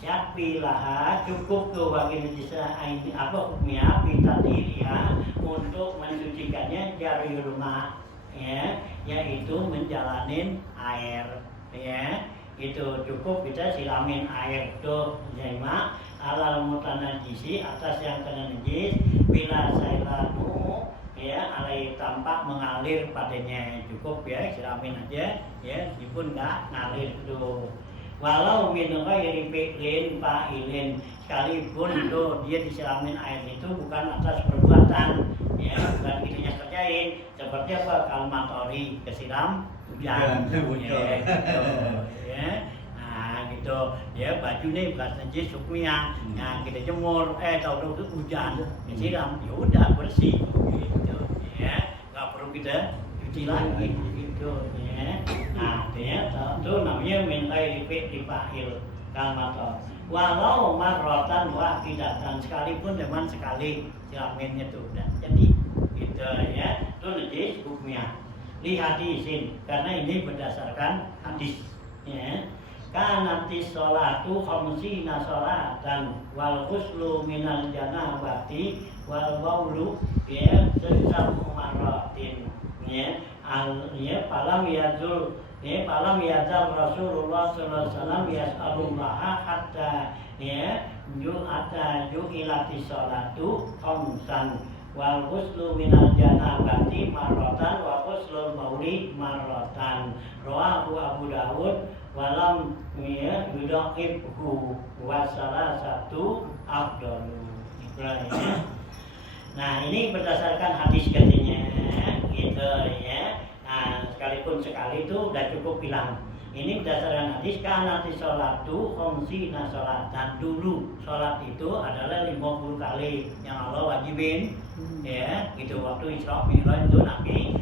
Yakfilaha, cukup tuh bagi najis aini apa hukumnya, bitadiriha, untuk mensucikannya jariyul ma, ya, yaitu menjalanin air, ya. Itu cukup kita siramin air tuh jema alal mutanajisi, atas yang kena najis, bila sailanu, ya alai tampak mengalir padanya, cukup ya siramin aja ya, meskipun enggak ngalir tuh. Walau min ghairi fi'lin fa'ilin, sekalipun tuh dia disiramin air itu bukan atas perbuatan, ya bukan dirinya kerjain, seperti apa, kalmatori, kesiram hujan, ya. Nah gitu ya, baju nih bekas najis hukumnya, nah kita jemur, tahu itu hujan, disiram, ya udah bersih gitu ya, nggak perlu kita cuci lagi gitu ya. Nah ya itu namanya min ghairi fi'li fa'il kalmator. Walau marrotan wahidatan, sekalipun dengan sekali siraminnya tuh udah jadi gitu ya, itu najis hukumnya. Li hadisin, karena ini berdasarkan hadis ya. Kanatis sholatu khamsina sholatan wal ghuslu minal janabati wal baulu ya sesam marratin ya. Ya palam yazul, ya palam yazal Rasulullah sallallahu alaihi wasallam yas'alullaha hatta ya ju'ilati sholatu khamsan wal ghuslu minal janabati marratan wa ghuslul bauli marratan. Rawahu Abu Dawud walam ya yudhaqibhu wa salasatu afdalu. Ya. Nah ini berdasarkan hadis katanya gitu ya. Nah sekalipun sekali itu udah cukup bilang. Ini berdasarkan hadis, kanati sholatu khamsina sholatan. Dulu sholat itu adalah 50 kali yang Allah wajibin, ya gitu. Waktu Isra Mi'raj itu Nabi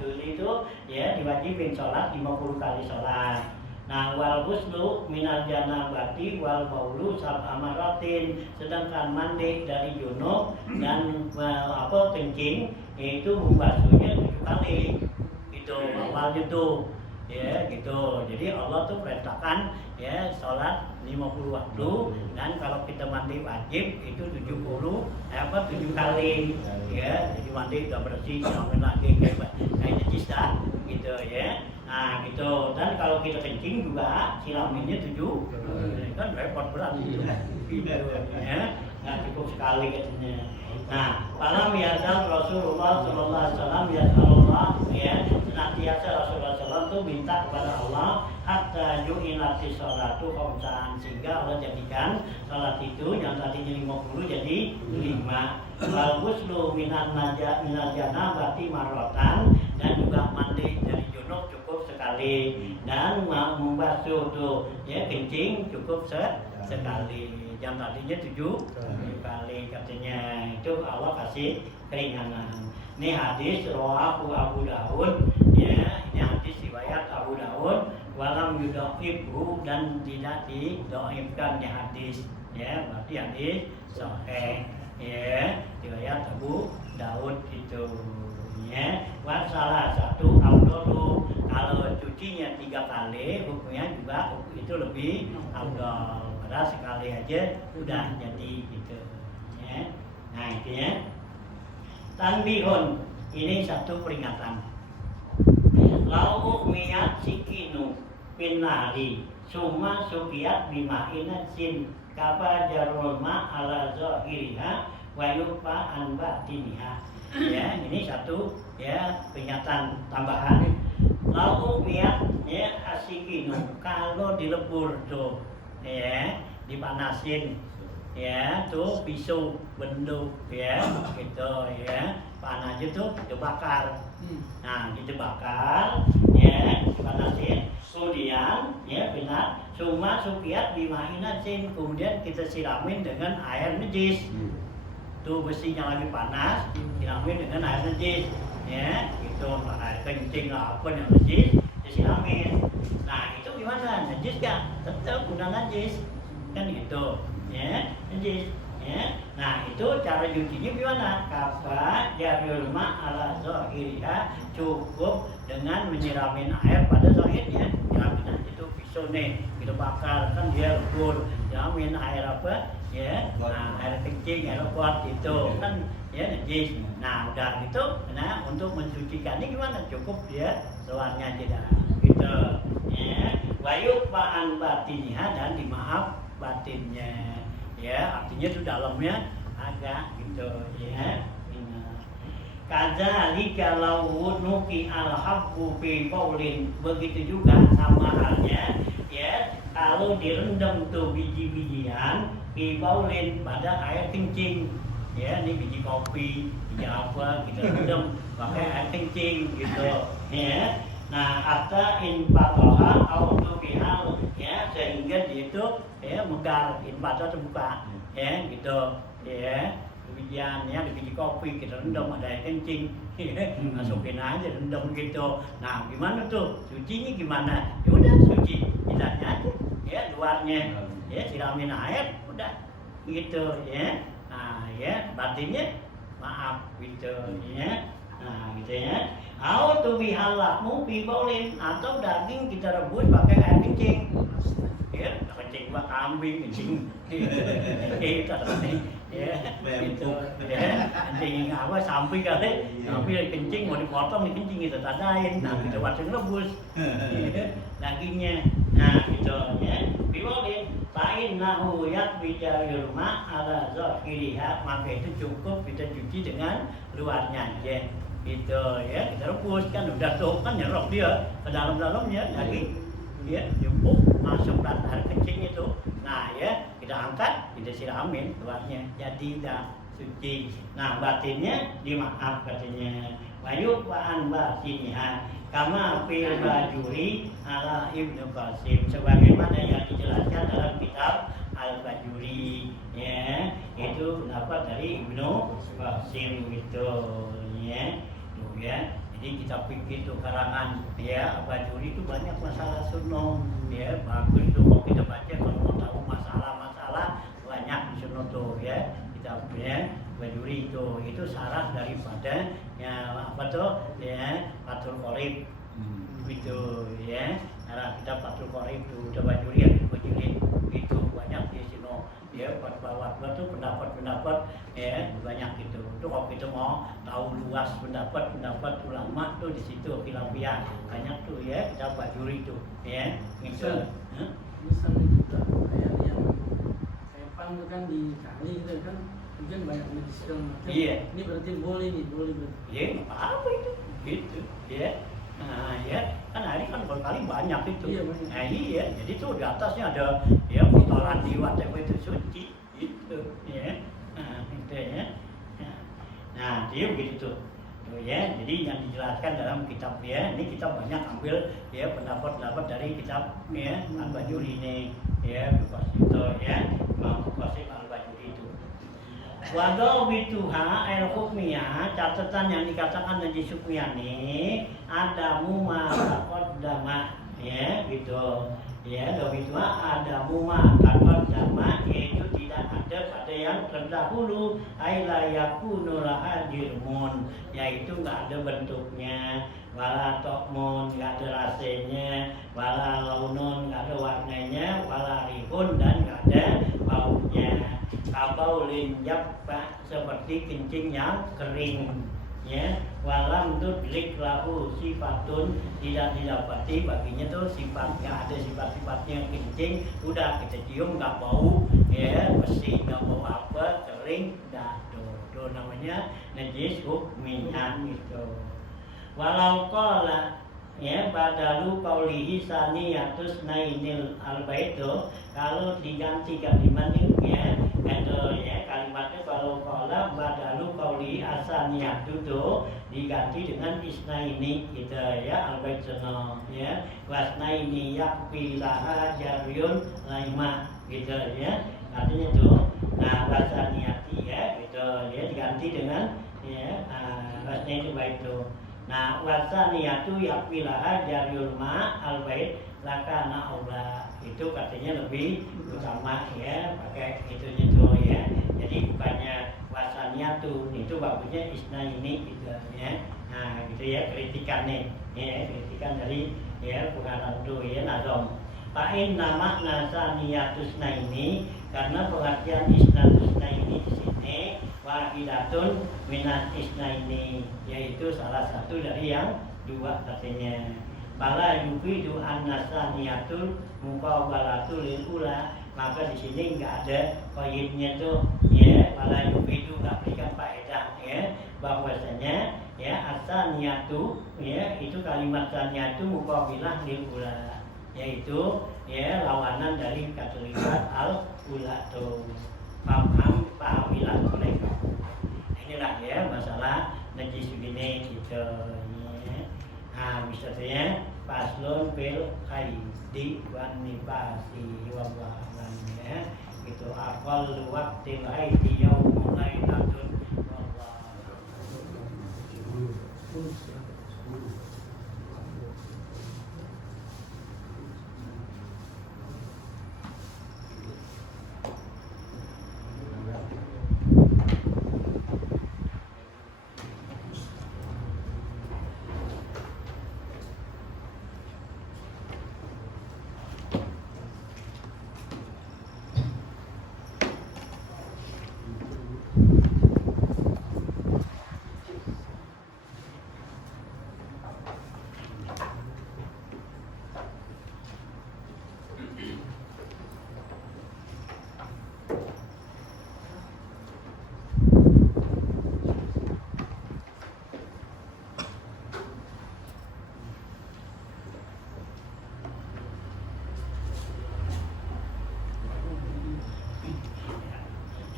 dulu itu ya diwajibin sholat 50 kali sholat. Nah wal ghuslu minal janabati wal baulu sab'a marratin, sedangkan mandi dari junub dan kencing itu membasuhnya 7 kali itu awalnya tuh ya gitu. Jadi Allah tuh perintahkan ya sholat 50 waktu, dan kalau kita mandi wajib itu 7 kali ya. Jadi mandi udah bersih, jangan lagi kayak najis dah gitu ya. Nah gitu, dan kalau kita kencing juga siraminnya 7 kan repot berat gitu ya. Nah cukup sekali katanya. Nah malam yazal Rasulullah sallallahu alaihi wasallam Allah ya, senantiasa Rasulullah SAW tuh minta kepada Allah hatta ju'ilati sholatu khamsan, sehingga Allah jadikan salat itu yang tadinya 50 jadi 5. Wal ghuslu minal janabati marratan, dan juga mandi dari junub cukup sekali, dan membasuh tuh ya kencing cukup sekali. Yang tadinya 7 kali katanya, itu Allah kasih keringanan. Ini hadis rawahu Abu Dawud ya, ini hadis riwayat Abu Dawud walam yudhaqibhu, dan tidak didhaifkan di hadis ya, berarti hadis sahih ya, riwayat Abu Dawud itu ya. Wa salah satu afdalu, kalau cucinya 3 kali hukumnya juga itu lebih afdal, padahal sekali aja udah jadi gitu ya. Nah itu ya. Tanbihun, ini satu peringatan. Lau miyat sikinu pinari summa sukiat bima'ina sin kapa jarul ma ala zahiriha wa yufa an batiniha. Ya, ini satu ya peringatan tambahan. Lau miyat ya asikinu kalau dilebur tuh ya dipanasin ya tuh pisau benduk ya gitu ya panas itu dibakar. Nah dibakar ya dipanasin kemudian ya benar cuma sukiat bimainasin kemudian kita siramin dengan air najis. Tuh besinya lagi panas siramin dengan air najis ya itu air kencing lah apa yang najis disiramin. Nah itu gimana najis kan tetap udah najis kan gitu ya najis ya. Nah itu cara cucinya gimana? Kapa jarul ma ala zahiriha cukup dengan menyiramin air pada zahirnya. Siramin itu pisau nih kita bakar kan dia lebur siramin air apa ya nah, air kencing air kuat itu kan ya najis. Nah udah gitu nah untuk mensucikannya gimana cukup dia luarnya aja dah gitu ya. Wayuk pa'an batinnya dan dimaaf batinnya ya artinya itu dalamnya agak gitu ya. Kadzalika law nuki al-habbu fi baulin begitu juga sama halnya ya kalau direndam tuh biji-bijian fi baulin pada air kencing ya ini biji kopi biji apa kita rendam pakai air kencing gitu ya. Nah kata infatoha auto bihal ya sehingga dia itu ya megar infato terbuka ya gitu ya bijian ya di biji kopi kita rendam ada air kencing masukin aja rendam gitu. Nah gimana tuh sucinya gimana ya udah suci tidaknya aja ya luarnya ya siramin air udah gitu ya. Nah ya batinnya maaf gitu ya. Nah gitu ya. Atau bihalakmu bibolin atau daging kita rebus pakai air kencing. Ya, kencing buat kambing, kencing. Itu nih. Ya, itu. Ya, kencing apa sapi kali. Sapi kencing mau dipotong dikencing kita tadain. Nah, kita wajib rebus. Dagingnya. Nah, gitu ya. Bibolin Fa'in nahu yak bijaril ma ala zahiriha maka itu cukup kita cuci dengan luarnya aja. Gitu ya kita rebus kan udah tuh kan nyerok dia ke dalamnya daging ya jemput masuk ke air kencing itu. Nah ya kita angkat kita siramin luarnya jadi udah suci. Nah batinnya dimaaf katanya wayuk wa'an batiniha kama fil bajuri ala Ibnu Qasim sebagaimana yang dijelaskan dalam kitab Al-Bajuri ya itu pendapat dari Ibnu Qasim gitu ya. Ya, jadi kita pikir itu karangan ya Bajuri itu banyak masalah sunnah ya bagus tuh kalau kita baca kalau mau tahu masalah-masalah banyak di sunnah tuh ya kita ya Bajuri itu syarat daripada ya apa tuh ya Fathul Qorib itu ya cara kita Fathul Qorib tuh udah Bajuri ya Bajuri itu banyak di sunnah ya buat tuh pendapat-pendapat ya banyak gitu. Itu kalau kita mau tahu luas pendapat ulama tuh di situ khilafiyah banyak tuh ya kita Bajuri tuh ya gitu. Misalnya kita kayak yang sepan itu kan di kali itu kan mungkin banyak medis segala macam. Iya. Ini berarti boleh berarti. Iya apa itu gitu ya. Nah ya kan hari kan kali banyak itu. Iya banyak. Nah iya jadi tuh di atasnya ada ya kotoran di wadah itu suci gitu ya. Nah itu ya. Nah dia begitu tuh ya jadi yang dijelaskan dalam kitab ya ini kita banyak ambil ya pendapat dari kitab ya Al-Bajuri ini ya bukan itu ya Qasim Al-Bajuri itu. Wadah bituha air hukmiyah catatan yang dikatakan najis hukmiyani adamu ma'akot dama ya gitu ya dobituha adamu ma'akot dama yaitu tidak ada pada yang terdahulu aila yakunu laha dirmun yaitu enggak ada bentuknya wala tokmun enggak ada rasanya wala launun enggak ada warnanya wala rihun dan enggak ada baunya kabaulin jabba seperti kencing yang kering ya walam tudrik lahu sifatun, tidak didapati baginya tuh sifat yang ada sifat-sifatnya kencing, udah kita cium nggak bau, ya bersih nggak bau apa, kering, dah tuh namanya najis hukminya gitu. Walau qala ya badalu qaulihi saniyatus nainil albaitu, kalau diganti kalimatnya ya kalimatnya kalau qala badalu qaulihi asaniyatu tuh diganti dengan isnaini gitu ya albaituna ya wasnaini yakfilaha jaryun laima gitu ya artinya tuh. Nah wasaniyati ya gitu ya diganti dengan ya wasnaini baik tuh. Nah wasaniyatu yakfilaha jaryul ma albait lakana aula, itu katanya lebih utama ya pakai itunya tuh ya. Jadi bukannya wasaniyatu, itu bagusnya isnaini gitu ya. Nah gitu ya kritikannya ya, kritikan dari ya pengarang tuh ya nazom. Fa'in nama nasaniyatusna ini karena pengertian isnatusna ini di sini wahidatun minat isna ini, yaitu salah satu dari yang dua katanya. Bala yufidu an-nasaniyatul muqawalatul lil ula, maka di sini enggak ada qaidnya tuh ya, bala yufidu enggak berikan faedah ya bahwasanya ya asaniyatu ya itu kalimat saniyatu muqabilah lil ula, yaitu ya lawanan dari kalimat al ula tuh. Pahamilah mereka. Inilah ya masalah najis begini gitu ya. Nah misalnya paslon bil haidi wan nifasi wallahu ya itu aqal waqtil haidi yaumul lailatun wallahu.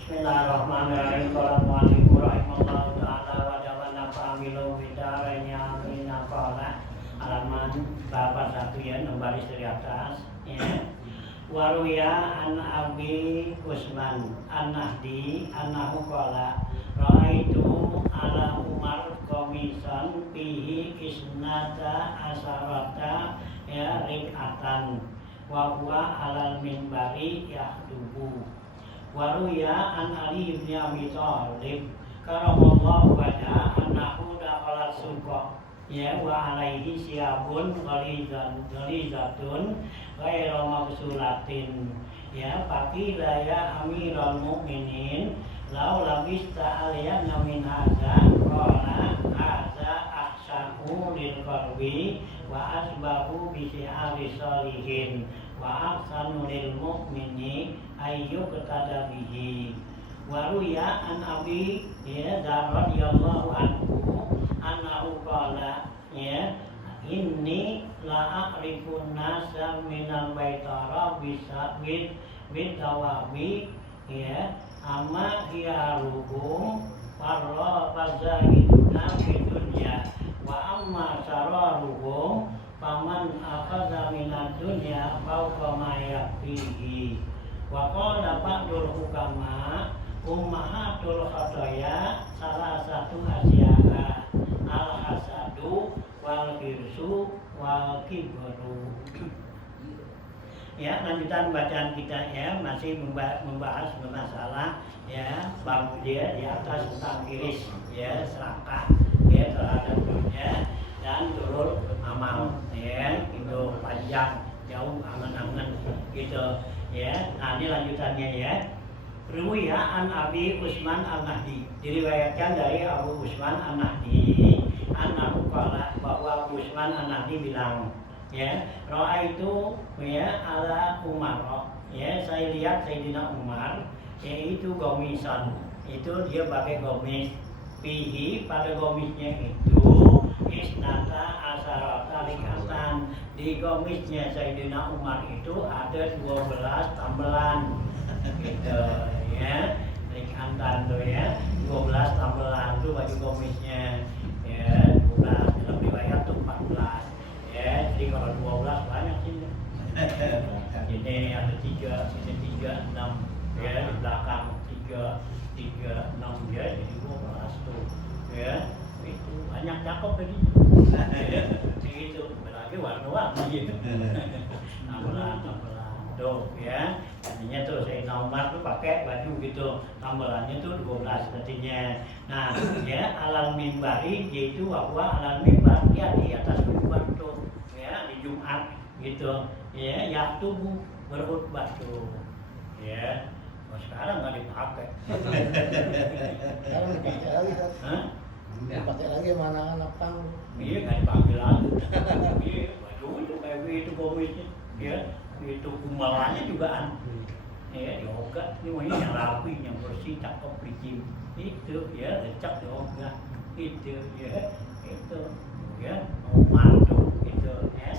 Bismillahirrahmanirrahim. Assalamualaikum warahmatullahi taala wabarakatuh. Amilu bidaranya amina qala halaman 81 ya, nomor dari atas ya. Waruya an Abi Usman an-Nahdi annahu qala ra'aitu ala Umar qamisan fihi isnata asarata ya rikatan wa huwa alal minbari yahdubu. Waruya an Ali bin Abi Thalib karamallahu wajha annahu dakhala suqa ya wa alaihi siyabun ghalizatun ghairu mabsulatin ya faqila ya amiral mu'minin law labista alayna min hadza qala hadza ahsanu lil qalbi wa asbahu bi si'ari salihin wa ahsanu lil mu'mini ayyuk tadabihi. Waruya an Abi ya radhiyallahu anhu annahu qala ya inni la a'rifun nasa minal baitara bisa bidawabi ya amma hiyaruhum warra fazahiduna bidunya wa amma sararuhum paman akhadha minad dunya fawqa ma yakfihi. Wa qala ba'dul hukama ummahatul khataya salah satu asyaha al hasadu wal hirsu wal kibru. Ya, lanjutan bacaan kita ya masih membahas masalah ya bab dia di atas tentang iris ya serakah ya terhadap dunia dan turun amal ya itu panjang jauh angan-angan gitu ya. Nah ini lanjutannya ya. Ruwiya an Abi Utsman An-Nahdi, diriwayatkan dari Abu Utsman An-Nahdi, annahu qala, bahwa Abu Utsman An-Nahdi bilang, ya, roa itu ya ala Umar, ya, saya lihat Sayyidina Umar, yaitu gomisan, itu dia pakai gomis, pihi, pada gomisnya itu isnata asarata likatan, di gomisnya Sayyidina Umar itu ada 12 tambelan gitu ya, likantan tuh ya, 12 tambelan tuh baju gomisnya ya, 12, dalam riwayat tuh 14 ya, jadi kalau 12 banyak sih ini ada 3, sini 3, 6 ya, di belakang 3, 6 ya, jadi 12 tuh ya, itu banyak cakep tadi itu, berarti warna-warni gitu tambelan tuh ya, artinya tuh Sayyidina Umar tuh pakai baju gitu, tambelannya tuh 12 artinya. Nah ya, alal mimbari, yaitu bahwa alal mimbar ya di atas mimbar tuh ya, di Jumat gitu ya, yaktubu berkhutbah tuh ya. Oh, sekarang nggak dipakai. Sekarang dipakai lagi kan? Hah? Dipakai lagi mana anak pang? Iya, nggak dipakai lagi. Iya, baju itu kayak gitu gomisnya ya. Itu kumalannya juga ya, yoga ini yang rapi, yang bersih, cakep, licin itu ya, lecak yoga itu ya, itu ya, Umar tuh itu ya.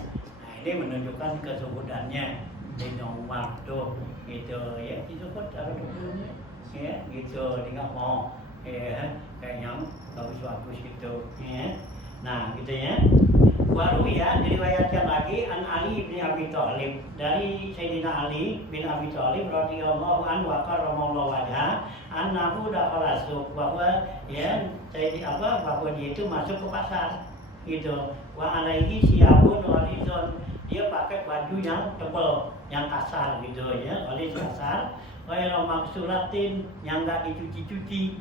Nah ini menunjukkan kesubudannya di Umar tuh gitu ya, itu kan cara dulunya ya gitu, dia nggak mau ya kayak yang bagus-bagus gitu ya. Nah gitu ya. Baru ya, diriwayatkan lagi an Ali bin Abi Thalib, dari Sayyidina Ali bin Abi Thalib radhiyallahu anhu wa karramallahu wajha, annahu dakhala suq, bahwa ya bahwa dia itu masuk ke pasar gitu, wa alaihi siyabun walizon, dia pakai baju yang tebal, yang kasar gitu ya, walis kasar, kayak maksulatin, yang nggak dicuci-cuci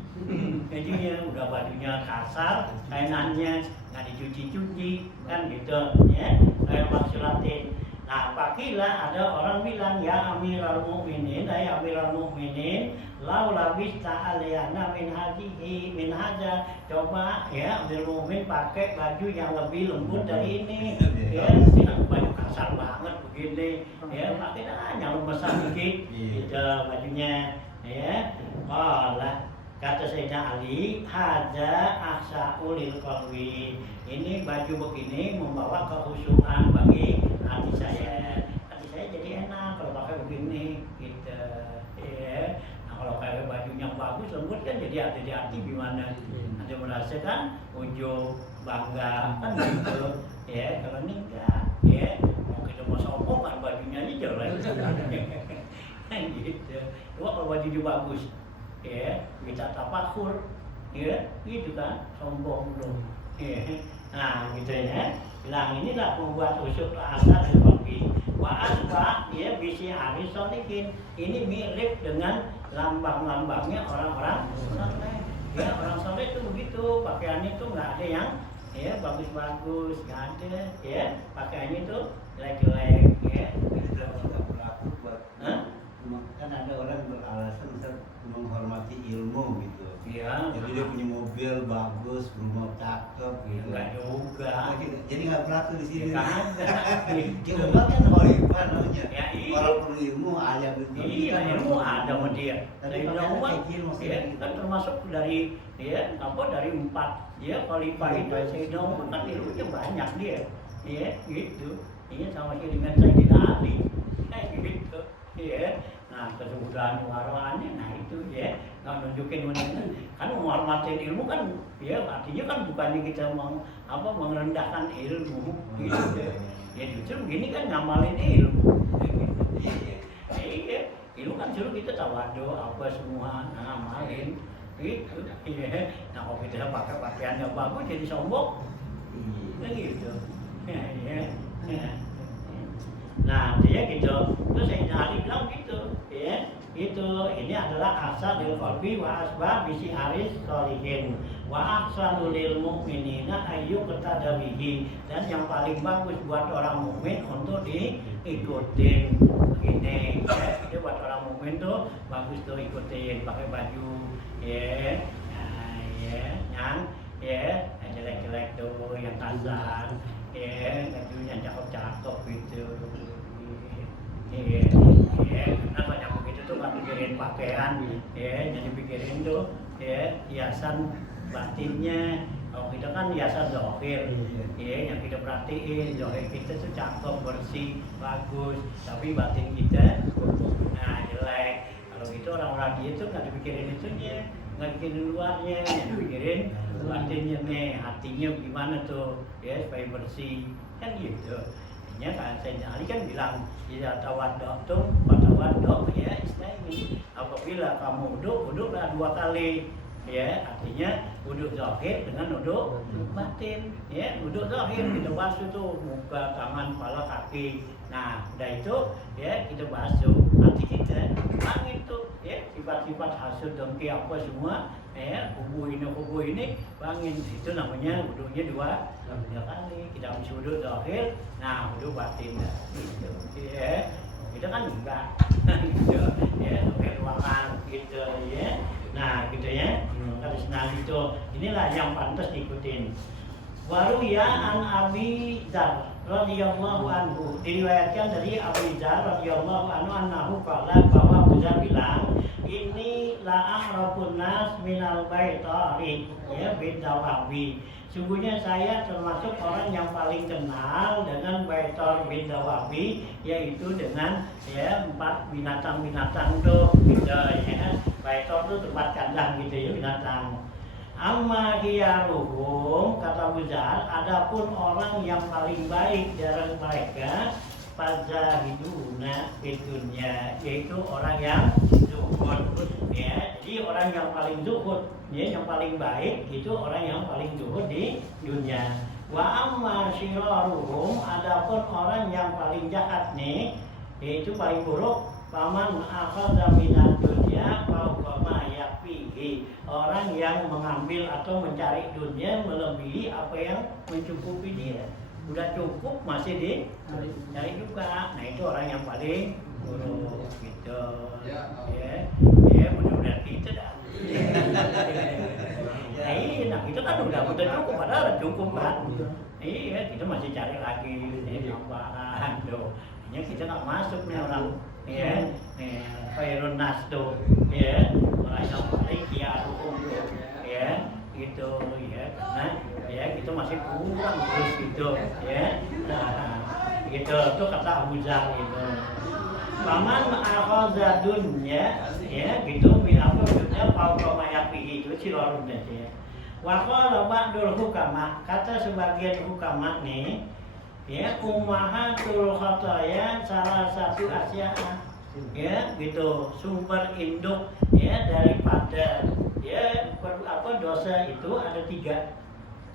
jadi ya udah bajunya kasar, kainannya nggak dicuci-cuci kan gitu ya, kayak maksulatin. Nah pakilah, ada orang bilang, ya Amirul Mukminin, ya Amirul Mukminin, lau labis ta'aliyana min hajihi min haja, coba ya Amirul Mukmin pakai baju yang lebih lembut dari ini ya, baju kasar banget begini ya, pakai yang besar dikit gitu bajunya ya. Oh lah, kata Sayyidina Ali, haja aksa'u lil qalbi, ini baju begini membawa kekhusyuan bagi hati saya jadi enak kalau pakai begini gitu ya. Nah kalau pakai bajunya bagus lembut kan jadi hati gimana, ada merasakan ujung bangga kan gitu ya. Kalau ini enggak ya, mau kita mau sombong kan bajunya ini jelek gitu. Cuma kalau bajunya bagus ya, kita tafakur ya, gitu kan, sombong dong ya. Nah gitu ya, bilang inilah membuat usul asal dan kopi wa asbah ya, bisi hari solihin, ini mirip dengan lambang-lambangnya orang-orang soleh ya. Orang soleh itu begitu, pakaiannya tuh nggak ada yang ya bagus-bagus, nggak ada ya, pakaiannya tuh jelek-jelek ya gitu. Kan ada orang beralasan menghormati ilmu gitu. Iya. Jadi dia punya mobil bagus, rumah cakep gitu. Enggak juga. Jadi nggak berlaku di sini. Ada. Ilmu kan khalifah namanya. Ya, iya. Orang perlu ilmu ayah betul. Iya, ilmu ada sama dia. Tapi Dari kalau Umar, kayak gini maksudnya ya, gitu. kan termasuk dari ya, apa dari 4 ya, khalifah itu Sayyidina Umar kan ilmunya banyak dia. Ya, gitu. Iya sama dengan Sayyidina Ali. Kayak gitu. Iya. Nah, kesuburan warwaannya, nah itu ya, nggak nunjukin kan menghormatin ilmu kan, ya artinya kan bukannya kita merendahkan ilmu, gitu. Ya justru begini kan ngamalin ilmu, gitu. Iya, ilmu kan suruh kita tawadu apa semua, ngamalin, gitu. Iya. Nah kalau kita pakai pakaian yang bagus jadi sombong, kan gitu. Ya. Nah dia gitu, terus Sayyidina Ali bilang gitu ya, itu ini adalah asal lil qalbi wa asbab bisi aris solihin wa ahsanu lil mu'minina ayyu qatadabihi, dan yang paling bagus buat orang mukmin untuk diikutin begini ya. Itu buat orang mukmin tuh bagus tuh ikutin pakai baju ya, nah, ya, yang ya, yang jelek-jelek tuh yang kasar ya, bajunya cakep-cakep gitu. Iya, iya, kenapa yang begitu tuh nggak pikirin pakaian, ya, jadi pikirin tuh, ya, hiasan batinnya. Kalau kita kan hiasan zahir, ya, yang kita perhatiin, zahir kita tuh cakep, bersih, bagus, tapi batin kita, nah jelek. Kalau gitu orang-orang dia tuh nggak dipikirin itunya, nggak dipikirin luarnya, yang dipikirin batinnya nih, hatinya gimana tuh, ya, supaya bersih, kan gitu. Ya kan Sayyidina Ali kan bilang idza tawaddatum fatawaddu ya istaimi. Apabila kamu wuduklah 2 kali. Ya, artinya wuduk zahir dengan wuduk batin. Ya, wuduk zahir kita basuh tuh muka, tangan, kepala, kaki. Nah, udah itu ya kita basuh hati kita. Bangin tuh ya sifat-sifat hasud, dengki apa semua ya kubu ini bangin. Itu namanya wuduknya 2 kali. Kita harus wuduk zahir, nah wuduk batin gitu. Ya, kita kan enggak gitu ya, pakai ruangan gitu ya. Nah, gitu ya. Harus itu. Inilah yang pantas diikutin. Waru ya an Abi Dzar radhiyallahu anhu, diriwayatkan dari Abu Dzar radhiyallahu anhu annahu qala, bahwa Abu Dzar bilang, ini la ahrafun nas minal baitari ya bidawabi. Sungguhnya saya termasuk orang yang paling kenal dengan baitar bidawabi, yaitu dengan ya 4 binatang-binatang tuh gitu ya. Baitar itu tempat kandang gitu ya binatang. Amma khiyaruhum, kata Abu Dzar, adapun orang yang paling baik dari mereka fazahiduna fitunya, yaitu orang yang zuhud ya. Jadi orang yang paling zuhud ya, yang paling baik itu orang yang paling zuhud di dunia. Wa amma syiraruhum, adapun orang yang paling jahat nih, yaitu paling buruk, paman akhadha minad dunya fawqa ma yakfihi, orang yang mengambil atau mencari dunia melebihi apa yang mencukupi dia. Udah cukup masih dicari juga. Nah, itu orang yang paling buruk gitu. Ya, mudah-mudahan kita dah. Nah, iya, nah kita kan udah cukup, padahal cukup kan. Iya, kita masih cari lagi tambahan tuh. Ini kita nggak masuk nih orang. Ya, khairun nas tuh, ya, orang yang paling khiyaruhum tuh, ya, gitu, ya, karena ya kita masih kurang terus gitu, ya, nah, gitu, itu kata Abu Dzar gitu. Paman akhadha dunya, ya, gitu, apa dunya fawqa ma yakfihi, itu cilorumnya sih. Wa qala ba'dul hukama, kata sebagian hukama nih, ya, ummahatul khataya salah satu asya, ya gitu, sumber induk ya daripada ya apa dosa itu ada 3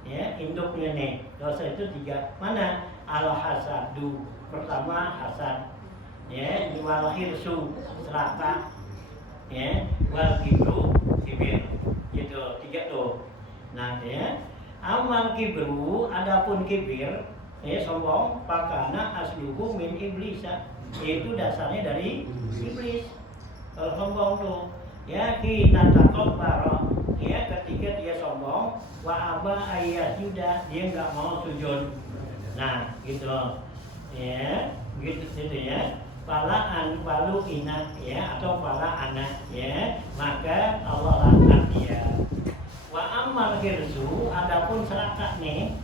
ya induknya nih. Dosa itu 3. Mana? Al hasadu, pertama hasad ya, wal hirsu serakah ya, wal kibru kibir, gitu 3 tuh. Nah ya, amal kibru, adapun kibir ya sombong, pakana asluhu min iblisa, yaitu dasarnya dari iblis. Kalau sombong tuh ya kita takabbar ya, ketika dia sombong, wa aba ayyasuda, dia nggak mau sujud. Nah gitu ya, gitu ya. Falaan walu ina ya, atau fala anak ya, maka Allah laknat dia. Wa amal hirsu, adapun serakah nih,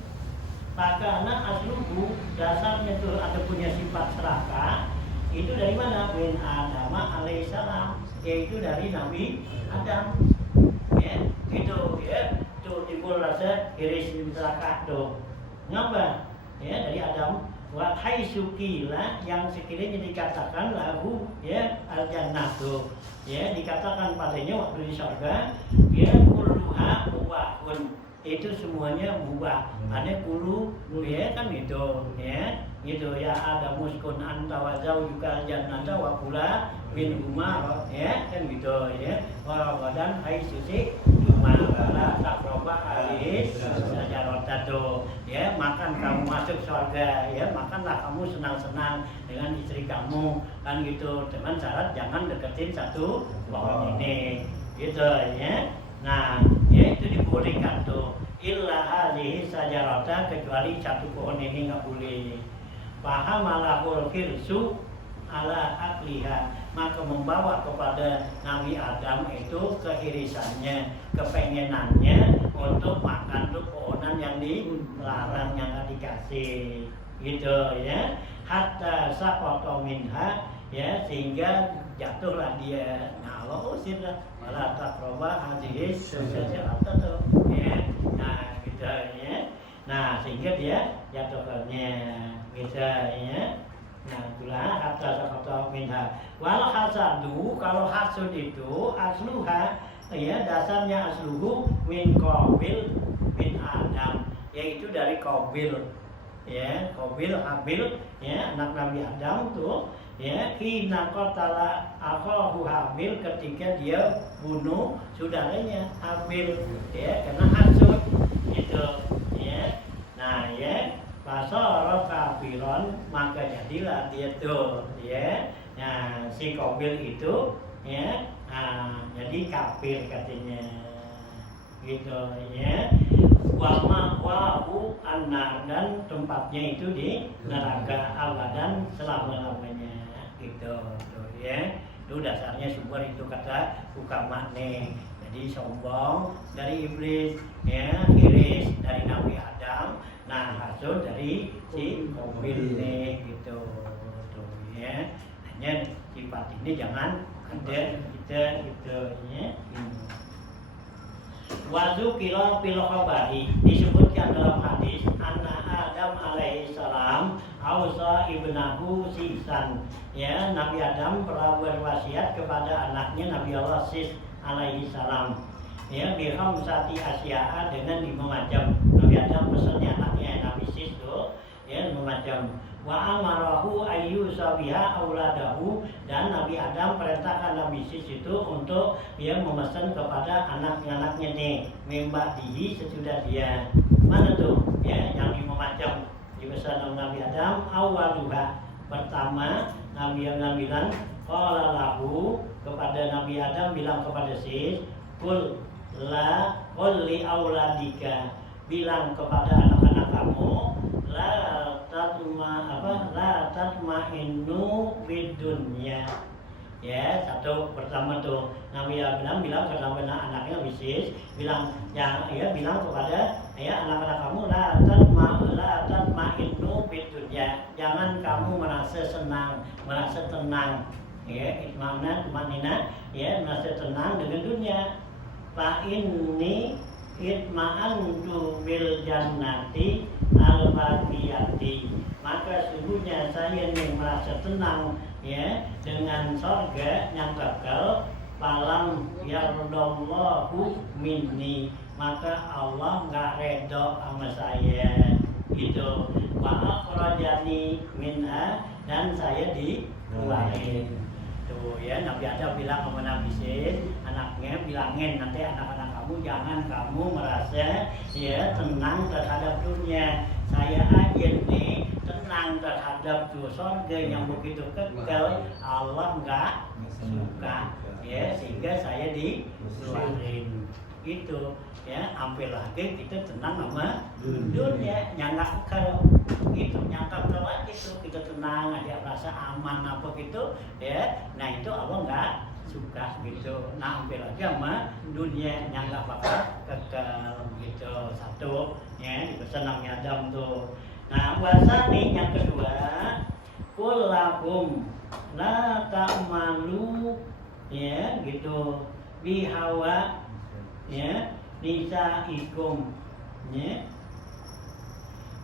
karena asluhu, dasarnya tuh ada punya sifat serakah. Itu dari mana? Bin Adam alaihissalam, yaitu dari Nabi Adam. Ya, gitu ya. Tuh timbul rasa iris serakah tuh. Ngapa? Ya, dari Adam. Wa haitsukila, yang sekiranya dikatakan lahu ya al-jannatu, ya dikatakan padanya waktu di surga, ya kulluha mubahun, itu semuanya mubah. Ada kulu ya kan gitu ya, gitu ya, ada muskun anta wa zaujuka jannata wa kula min umar ya kan gitu ya, wa badan haitsusi Mala takroba alis sajarotado, ya makan kamu masuk surga, ya makanlah kamu senang-senang dengan istri kamu, kan gitu. Dengan syarat jangan deketin satu pohon ini, gitu ya. Nah, ya itu dibolehkan tuh. Illa hadhihi sajarata, kecuali satu pohon ini nggak boleh. Paham alahul firsu ala akliha, maka membawa kepada Nabi Adam itu keirisannya, kepengenannya untuk makan tuh pohonan yang dilarang, yang nggak dikasih, gitu ya. Hatta saqata minha, ya sehingga jatuhlah dia. Nah Allah usir lah, malah taqraba hadhihi syajarata tuh, ya. Nah gitu ya. Nah sehingga dia jatuhnya, gitu ya. Nah itulah hatta saqata minha. Wal hasadu, kalau hasud itu asluha, ya dasarnya asluhu min Qabil min Adam, yaitu dari Qabil, ya Qabil Habil, ya anak Nabi Adam tuh, ya hina qatala akhahu Habil, ketika dia bunuh saudaranya Habil, ya karena hasud gitu ya. Nah ya fasara kafiron, maka jadilah dia tuh, ya. Nah, si Qabil itu, ya, jadi kafir katanya, gitu, ya. Wa ma'wahu an-nar, dan tempatnya itu di neraka abadan selama-lamanya, gitu, tuh, ya. Itu dasarnya sumber itu kata ukama nih. Jadi sombong dari iblis, ya, iris dari Nabi Adam. Nah, hasud dari si Qabil nih, gitu, tuh ya. Hanya sifat ini jangan ada kita, gitu ya. Wazu kilo pilo khabari, disebutkan dalam hadis anna Adam alaihi salam ausa ibnahu Sisan, ya Nabi Adam pernah berwasiat kepada anaknya Nabi Allah Sis alaihi salam, ya biham sati asya'a, dengan 5 macam. Nabi Adam pesannya anaknya Nabi Sis tuh, ya 5 macam. Wa amarahu ayyusabiha auladahu, dan Nabi Adam perintahkan Nabi Sis itu untuk dia memesan kepada anak-anaknya nih, membakdihi sesudah dia. Mana tuh? Ya yang 5 macam dipesan oleh Nabi Adam. Awaluha, pertama Nabi Adam bilang qala lahu, kepada Nabi Adam bilang kepada Sis, kul la qul li auladika, bilang kepada anak-anak kamu, la tatma innu bidunya, ya satu. Pertama tuh Nabi Adam bilang kepada anaknya Sis, bilang ya bilang kepada ya anak-anak kamu, la tatma innu bidunya, jangan kamu merasa senang, merasa tenang, ya itma'na tumanina, ya merasa tenang dengan dunia. Fa inni itma'antu bil jannati al-baqiyati, maka sungguhnya saya ini merasa tenang, ya dengan surga yang kekal. Falam yardallahu minni, maka Allah nggak redho sama saya, gitu. Wa akhrajani minha, dan saya dikeluarin. Tuh ya, Nabi Adam bilang sama Nabi Sis, anaknya bilangin nanti anak-anak kamu jangan kamu merasa ya tenang terhadap dunia. Saya aja nih tenang terhadap surga yang begitu kekal, Allah nggak suka, ya sehingga saya dikeluarin, gitu ya. Ambil lagi kita tenang sama dunia, nyangka kalau gitu, nyangka kalau gitu kita tenang aja, rasa aman apa gitu ya. Nah itu Allah nggak suka, gitu. Nah ambil lagi sama dunia, nyangka bakal kekal, gitu. Satu ya dipesan Nabi Adam tuh. Nah wasani yang kedua, kullahum la ta'malu, ya gitu, bihawa ya nisaikum, ya.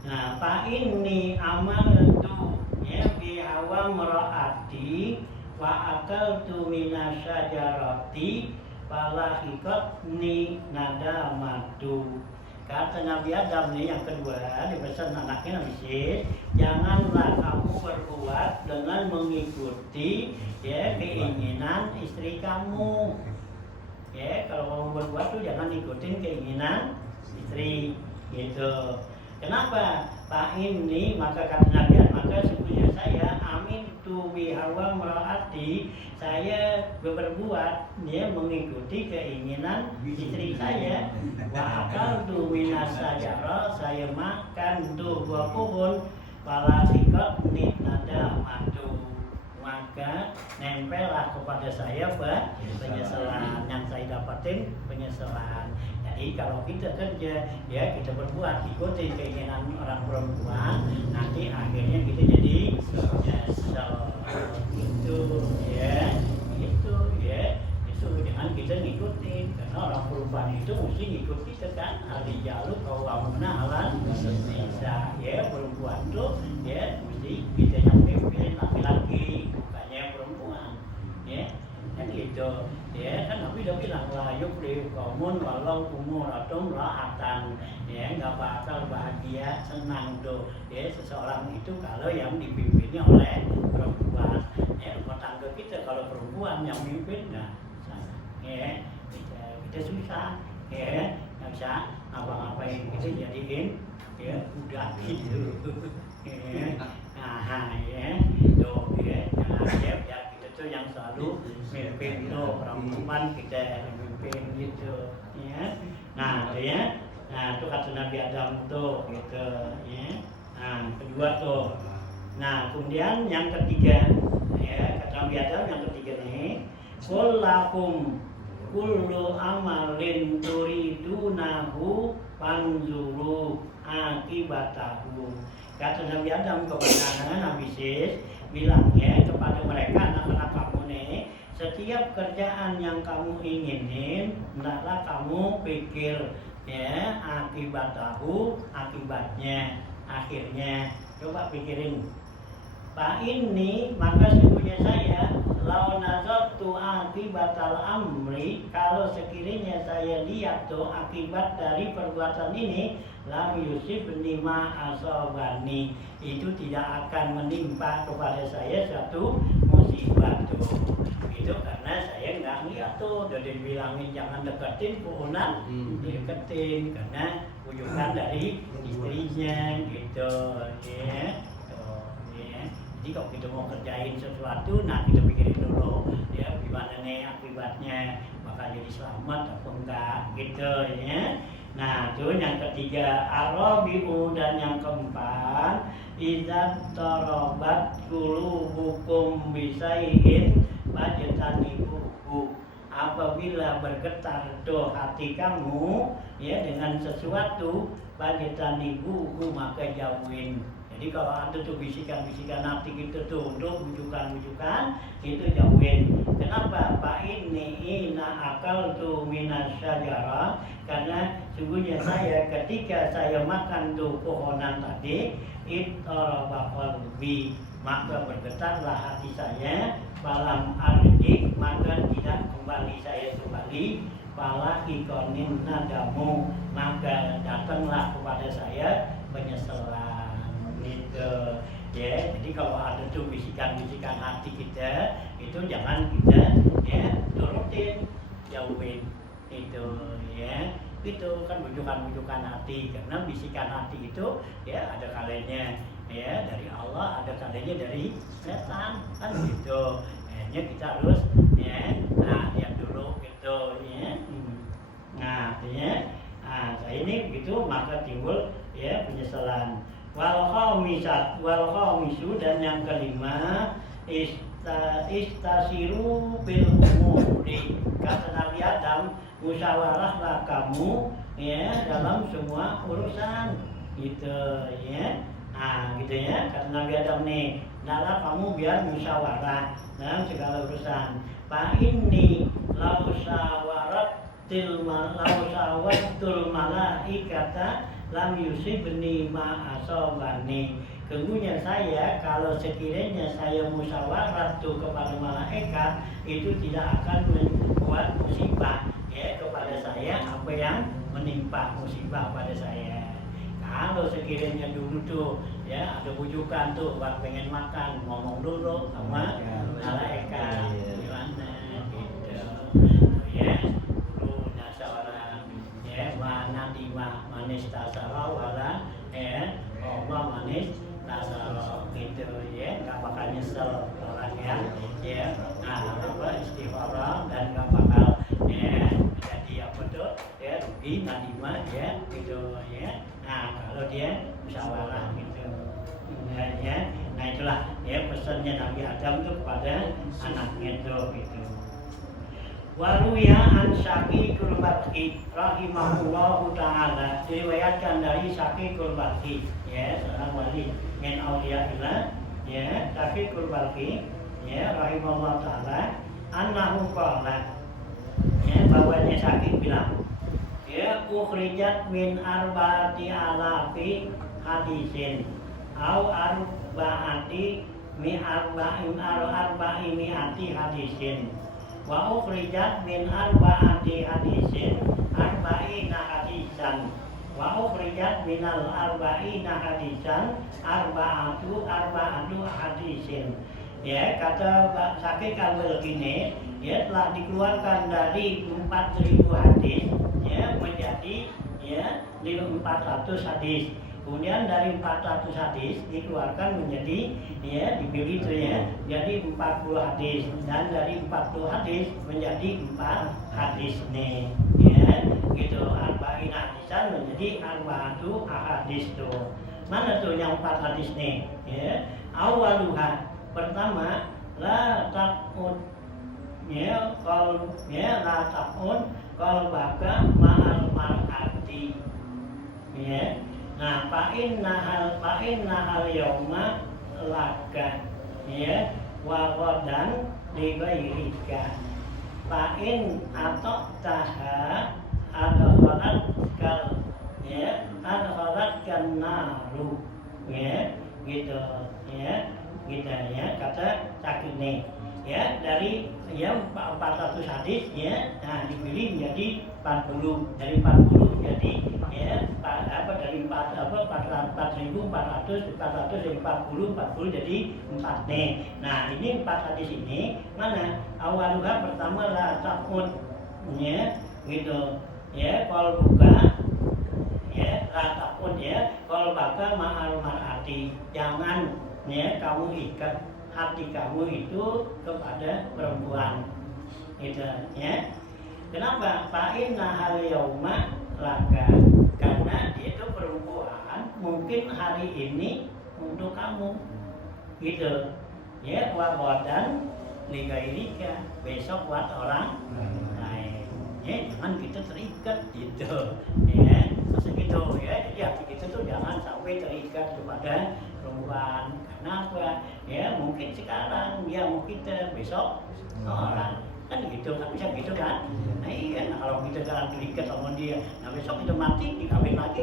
Nah fa inni amaltu, ya bihawa meraati wa akaltu minasyajarati falahikatni nadamatu. Kata Nabi Adam nih yang kedua, dipesan anaknya Nabi Sis, janganlah kamu berbuat dengan mengikuti ya keinginan istri kamu, Ya, kalau mau berbuat tuh jangan ikutin keinginan istri gitu. Kenapa? Pak ini maka kata Nabi, maka sesungguhnya saya amin tu bihawa meraati, saya berbuat ya mengikuti keinginan istri saya. Wa akal tu minas sajara, saya makan tuh buah pohon. Pala sikot nit nada madu, maka nempellah kepada saya penyesalan yang saya dapatin, penyesalan. Jadi kalau kita kerja ya kita berbuat ikuti keinginan orang perempuan, nanti akhirnya kita jadi nyesel itu ya, itu ya, itu jangan kita ngikutin, karena orang perempuan itu mesti ngikut kita kan. Hari jalur kawamuna halan bisa ya, perempuan tuh ya mesti kita yang pimpin, laki-laki bukannya perempuan ya. Kan gitu ya, kan Nabi udah bilang lah yukli kaumun walau umur atau rahatan ya, nggak bakal bahagia senang tuh ya seseorang itu kalau yang dipimpinnya oleh perempuan ya. Rumah tangga kita kalau perempuan yang mimpin nah ya kita susah ya, nggak bisa apa-apain kita jadiin ya udah gitu ya. Nah ya tuh ya, ya kita tuh yang selalu mimpin tuh perempuan kita mimpin gitu ya. Nah itu ya, nah itu kata Nabi Adam tuh gitu ya. Nah kedua tuh, nah kemudian yang ketiga ya, kata Nabi Adam yang ketiga nih, kullakum kullu amalin turidunahu panzuru akibatahu. Kata Nabi Adam kepada Nabi Sis bilangnya kepada mereka anak-anak kamu nih, setiap kerjaan yang kamu inginin hendaklah kamu pikir ya akibatahu, akibatnya, akhirnya. Coba pikirin. Pak ini maka sesungguhnya saya lau nazartu akibatal amri, kalau sekiranya saya lihat tuh akibat dari perbuatan ini, lam yusibni ma asobani, itu tidak akan menimpa kepada saya satu musibah tuh. Itu karena saya nggak lihat tuh, udah dibilangin jangan deketin pohonan, deketin karena ujukan dari istrinya gitu ya. Jadi kalau kita mau kerjain sesuatu, nah kita pikirin dulu ya gimana nih akibatnya, bakal jadi selamat atau enggak gitu ya. Nah itu yang ketiga arabiu, dan yang keempat idzat tarabat qulubukum bisai'in fajtanibuhu, apabila bergetar tuh hati kamu ya dengan sesuatu, fajtanibuhu maka jauhin. Jadi kalau ada tuh bisikan-bisikan hati gitu tuh untuk bujukan-bujukan, itu jauhin. Kenapa? Pak ini ina akal tuh minas syajara, karena sungguhnya saya ketika saya makan tuh pohonan tadi, itarabaqalbi, maka bergetarlah hati saya, falam arji, maka tidak kembali saya kembali, fala ikonin nadamu, maka datanglah kepada saya penyesalan. Gitu ya. Jadi kalau ada tuh bisikan-bisikan hati kita itu jangan kita ya turutin, jauhin itu ya. Itu kan bujukan-bujukan hati, karena bisikan hati itu ya ada kalanya ya dari Allah, ada kalanya dari setan kan gitu. Kayaknya kita harus ya lihat dulu gitu ya. Nah ya, nah ini begitu maka timbul ya penyesalan. Wal khamisu, dan yang kelima istasiru bil umuri, kata Nabi Adam, musyawarahlah kamu ya dalam semua urusan gitu ya. Nah gitu ya, kata Nabi Adam nih, hendaklah kamu biar musyawarah dalam segala urusan. Fa inni lausawatul malaikata lam yusibni ma asobani. Kemudian saya kalau sekiranya saya musyawarah tuh kepada malaikat, itu tidak akan membuat musibah ya kepada saya apa yang menimpa musibah pada saya. Kalau sekiranya dulu tuh ya ada bujukan tuh buat pengen makan, ngomong dulu sama malaikat gimana gitu ya. manis tasara wala Allah manis tasara gitu ya, nggak bakal nyesel orangnya ya. Nah apa istighfar dan nggak bakal ya jadi apa tuh ya rugi nadima ya gitu ya. Nah kalau dia musyawarah gitu ya. Nah itulah ya pesannya Nabi Adam tuh kepada anaknya tuh gitu. Waruya an Syaqiqul Bakhi rahimahullahu taala, diriwayatkan dari Syaqiqul Bakhi ya, seorang wali min auliyaillah ya, Syaqiqul Bakhi ya rahimahullahu taala, annahu qala ya, bahwanya Syaqiq bilang ya, ukhrijat min arba'ati alafi hadisin au arba'ati mi arba'i mi'ati hadisin wa ukhrijat min arba'ati hadisin arba'ina hadisan wa ukhrijat minal arba'ina hadisan arba'atu hadisin ya. Kata Syaqiq al-Balkhini ya, telah dikeluarkan dari 4.000 hadis ya menjadi ya 400 hadis. Kemudian dari 400 hadis dikeluarkan menjadi ya dipilih itu ya jadi 40 hadis, dan dari 40 hadis menjadi 4 hadis nih ya gitu. Arba'in hadisan menjadi arba'atu ahadis tuh. Mana tuh yang 4 hadis nih ya? Awaluha, pertama la taqud ya kalau ya la taqud kalau baka ma'al mar'ati ya. Nah, fa'in nahal yauma laka ya wa ghadan li ghairika. Fa'in atau taha adkhalat kal ya adkhalat kan naru ya gitu ya gitu ya. Kata Syaqiq nih ya, dari ya 400 hadis ya, nah dipilih menjadi 40, dari 40 jadi ya dari 4.400 jadi 40 jadi 4 nih. Nah ini 4 hadis ini mana awaluha, pertama la taqud ya gitu ya, kalau buka ya la taqud ya kalau baka ma'al mar'ati, jangan ya kamu ikat hati kamu itu kepada perempuan gitu ya. Kenapa? Fa'in nahal yauma laka, karena dia itu perempuan mungkin hari ini untuk kamu gitu ya. Wa ghadan li ghairika, besok buat orang lain ya. Jangan kita terikat gitu ya, segitu ya. Jadi hati kita tuh jangan sampai terikat kepada perempuan. Kenapa? Ya mungkin sekarang dia mau kita, besok orang kan gitu, kan bisa gitu kan. Nah iya, nah, kalau kita jangan terikat sama dia, nah besok kita mati dikawin lagi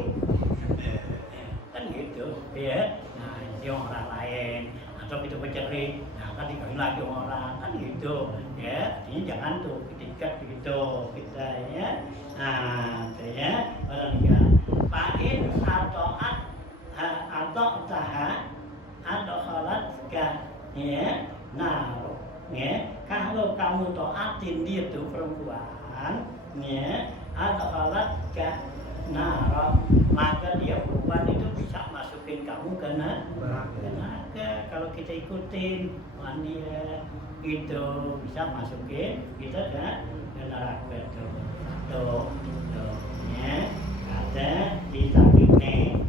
kan gitu ya. Nah itu orang lain, atau kita bercerai, nah kan dikawin lagi orang kan gitu ya. Ini jangan tuh terikat begitu kita ya. Nah itu ya orang dia fa'in atau taha atau sholat ya. Nah ya, kalau kamu taatin dia tuh perempuan ya atau sholat nah maka dia perempuan itu bisa masukin kamu ke neraka. Kalau kita ikutin dia itu bisa masukin kita ke neraka tuh ya. Ada di sampingnya.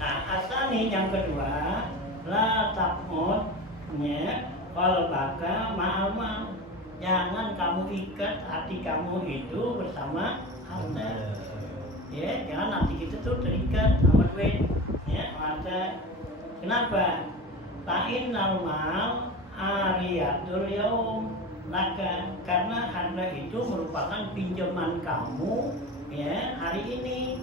Nah asani yang kedua la taqud ya kalau baka ma'al, jangan kamu ikat hati kamu itu bersama harta ya. Jangan hati kita tuh terikat sama duit ya, harta. Kenapa? Ta'in normal ariyatul yaum laka, karena harta itu merupakan pinjaman kamu ya hari ini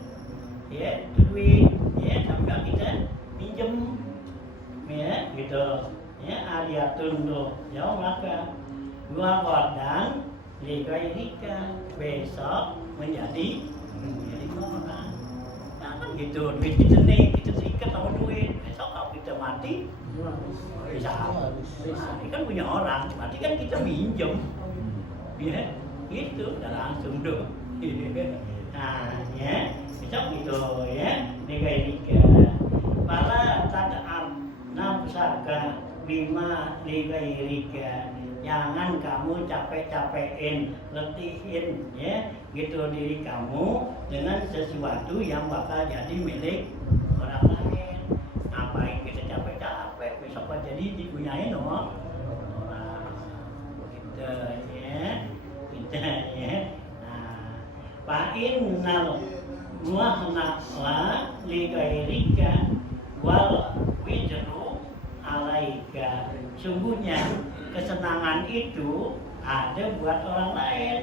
ya, duit ya, sampai kita pinjem ya gitu ya. Ariatun tuh ya maka gua ghadan li ghairika, besok menjadi orang. Nah kan gitu, duit kita nih kita terikat sama duit, besok kalau kita mati bisa habis. Ini kan punya orang, berarti kan kita minjem ya gitu, udah langsung tuh Nah, ya, besok gitu ya, liga. Para tad'ab nafsaka bima liga. Jangan kamu capek-capekin, letihin ya, gitu diri kamu dengan sesuatu yang bakal jadi milik orang lain. Ngapain kita capek-capek, besok kan jadi dipunyain orang gitu ya, kita ya. Nah, fa'innal muahna'la ligairika wal wijru alaika. Sungguhnya kesenangan itu ada buat orang lain,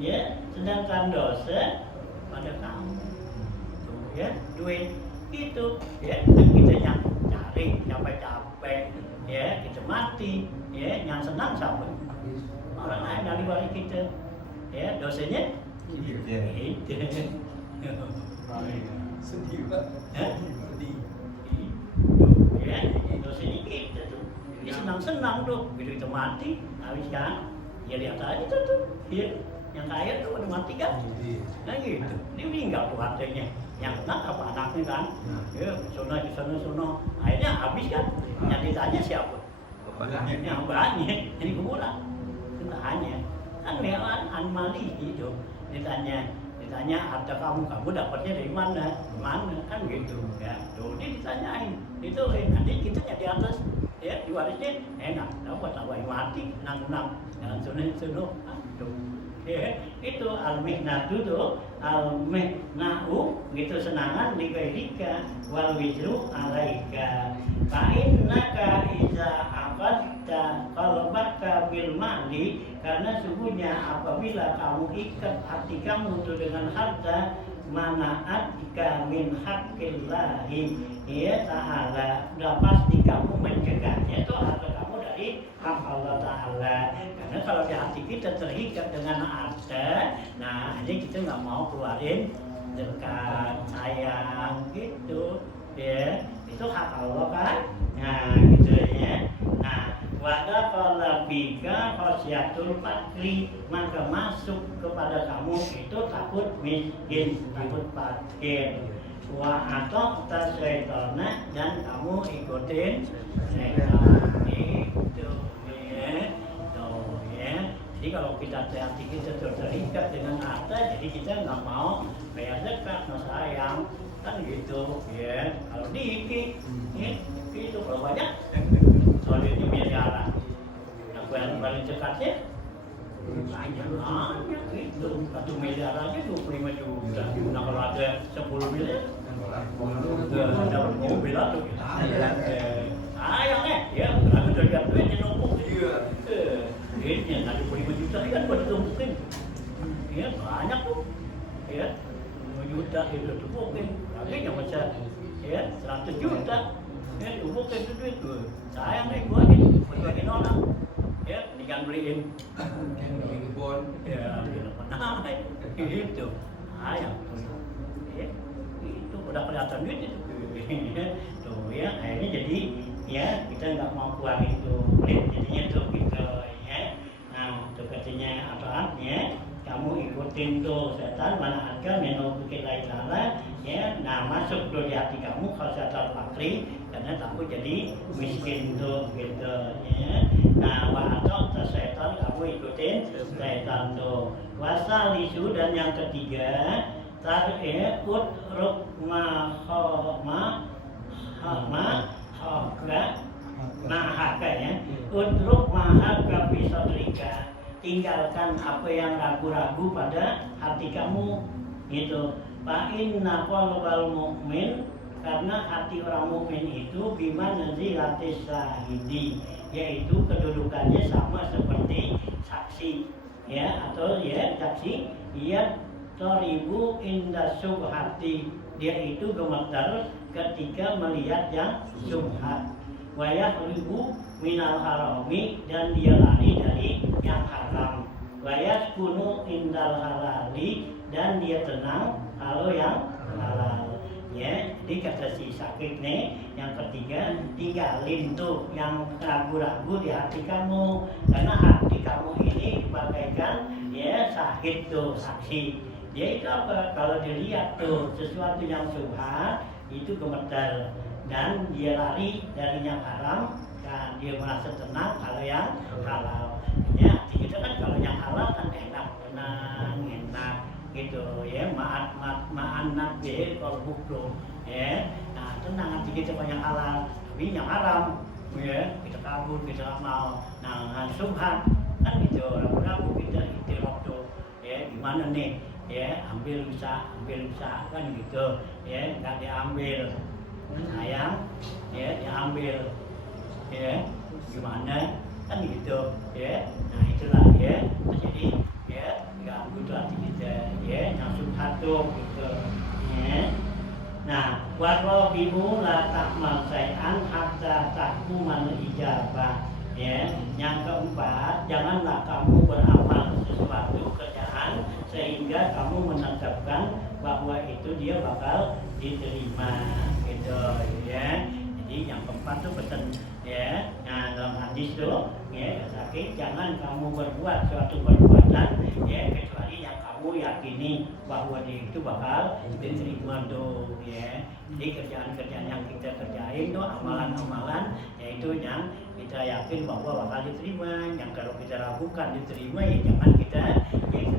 ya, sedangkan dosa pada kamu. Tuh, ya, duit itu, ya, kita yang cari capek-capek, ya, kita mati, ya, yang senang siapa? Orang lain dari balik kita, ya, dosanya itu. Sedih Pak. Sedih. Ya, dosanya kita tuh. Dia senang-senang tuh, begitu kita mati, habis kan, ya lihat aja tuh, ya, yang kaya tuh udah mati kan, nah gitu, dia meninggal tuh hartanya, yang kena apa anaknya kan, ya, sono, akhirnya habis kan, yang ditanya siapa? Yang banyak, jadi kuburan, ditanya, kan lewan anmali itu, ditanya harta kamu dapatnya dari mana, kan gitu, ya, tuh dia ditanyain, itu nanti kita di atas. Ya, diwarisnya enak, dapat apa yang mati, nang, jangan sunuh, aduh. Ya, itu al-mihnatu tuh, al-mihnahu, gitu senangan ligairika, wal wijru alaika. Fa'innaka iza aqadta qalbaka bil mali, karena sungguhnya apabila kamu ikat hati kamu tuh dengan harta, mana'atika min haqqillahi ya ta'ala, udah pasti kamu mencegahnya itu harta kamu dari hak Allah Ta'ala. Karena kalau di hati kita terikat dengan harta, nah ini kita nggak mau keluarin dekat, sayang gitu ya, itu hak Allah kan, nah gitu ya. Nah, wada kalau bika khosyatul fakri, maka masuk kepada kamu itu takut miskin, takut fakir. Wa atau tasyaitonah, dan kamu ikutin syaitan itu ya. Tuh ya. Jadi kalau kita hati kita terikat dengan harta, jadi kita nggak mau bayar zakat, no sayang kan gitu ya. Kalau dikit ya, itu kalau banyak soalnya miliaran, yang paling dekatnya banyak itu 1 miliar aja 25 juta. Nah kalau ada 10 miliar dapat mobil atau sayang ya, aku udah lihat duitnya numpuk. Duitnya ada 25 juta kan buat ditumpukin, ya banyak tuh ya, 5 juta itu tumpukin, lagi yang besar ya 100 juta ya tumpukin itu duit tuh. Sayang gua ini buat orang ya, mendingan beliin kebun ya, mana gitu sayang ya, itu udah kelihatan duit itu tuh ya. Akhirnya jadi ya kita nggak mau keluar itu pelit jadinya tuh gitu ya. Nah tuh katanya apaan ya, kamu ikutin tuh setan, mana ada menol bukit lain ya. Nah masuk tuh di hati kamu kalau setan fakri, karena takut jadi miskin tuh gitu ya. Nah atau setan kamu ikutin setan tuh. Wasalisu, dan yang ketiga tarikut mahaka ya, udruk mahaka bisodrika, tinggalkan apa yang ragu-ragu pada hati kamu gitu. Fa'inna qalbal mu'min, karena hati orang mukmin itu bima nazilatis syahidi, yaitu kedudukannya sama seperti saksi ya, atau ya saksi ya toribu inda subhati, dia itu gemetar ketika melihat yang subhat. Wayah ribu minal harami, dan dia lari dari yang haram. Wayah kunu indal halali, dan dia tenang kalau yang halal ya. Jadi kata si sakit nih, yang ketiga, tinggalin tuh yang ragu-ragu di hati kamu, karena hati kamu ini bagaikan ya sahid tuh, saksi dia itu apa? Kalau dilihat tuh sesuatu yang syubhat itu gemetar dan dia lari dari yang haram dan dia merasa tenang kalau yang halal. Ya, kita kan kalau yang halal kan enak, tenang, enak gitu ya, ma'anat ya kalau hukum ya. Nah, tenang hati kita kalau yang halal, tapi yang haram ya kita kabur, kita mau. Nah, syubhat kan gitu, ragu-ragu kita itiraf tuh ya, gimana nih ya, ambil bisa kan gitu ya, nggak diambil sayang ya, diambil ya, gimana kan gitu ya. Nah itulah ya, jadi ya ganggu tuh hati kita ya, yang syubhat tuh gitu ya. Nah, warrobi'u la ta'mal say'an hatta tahkumal ijabah ya. Yang keempat, janganlah kamu beramal sesuatu kerjaan sehingga kamu menetapkan bahwa itu dia bakal diterima gitu ya. Jadi yang keempat tuh pesan ya. Nah, dalam hadis tuh ya, sakit jangan kamu berbuat suatu perbuatan ya kecuali yang kamu yakini bahwa dia itu bakal diterima tuh ya. Jadi kerjaan-kerjaan yang kita kerjain tuh, amalan-amalan yaitu yang kita yakin bahwa bakal diterima. Yang kalau kita ragukan diterima ya jangan kita kerjain.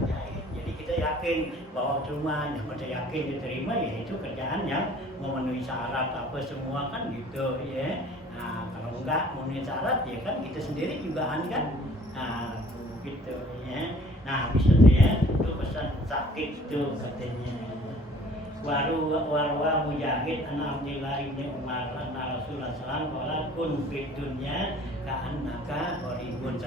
Jadi kita yakin bahwa terima, yang kita yakin diterima ya itu kerjaan yang memenuhi syarat apa semua kan gitu ya. Nah kalau enggak memenuhi syarat ya kan kita sendiri juga kan. Nah gitu ya. Nah bisa tuh ya, itu pesan sakit tuh katanya. Warwa Mujahid an Abdillah ibn Umar anna Rasulullah sallallahu alaihi wasallam qala kun fid dunya ka'annaka gharibun.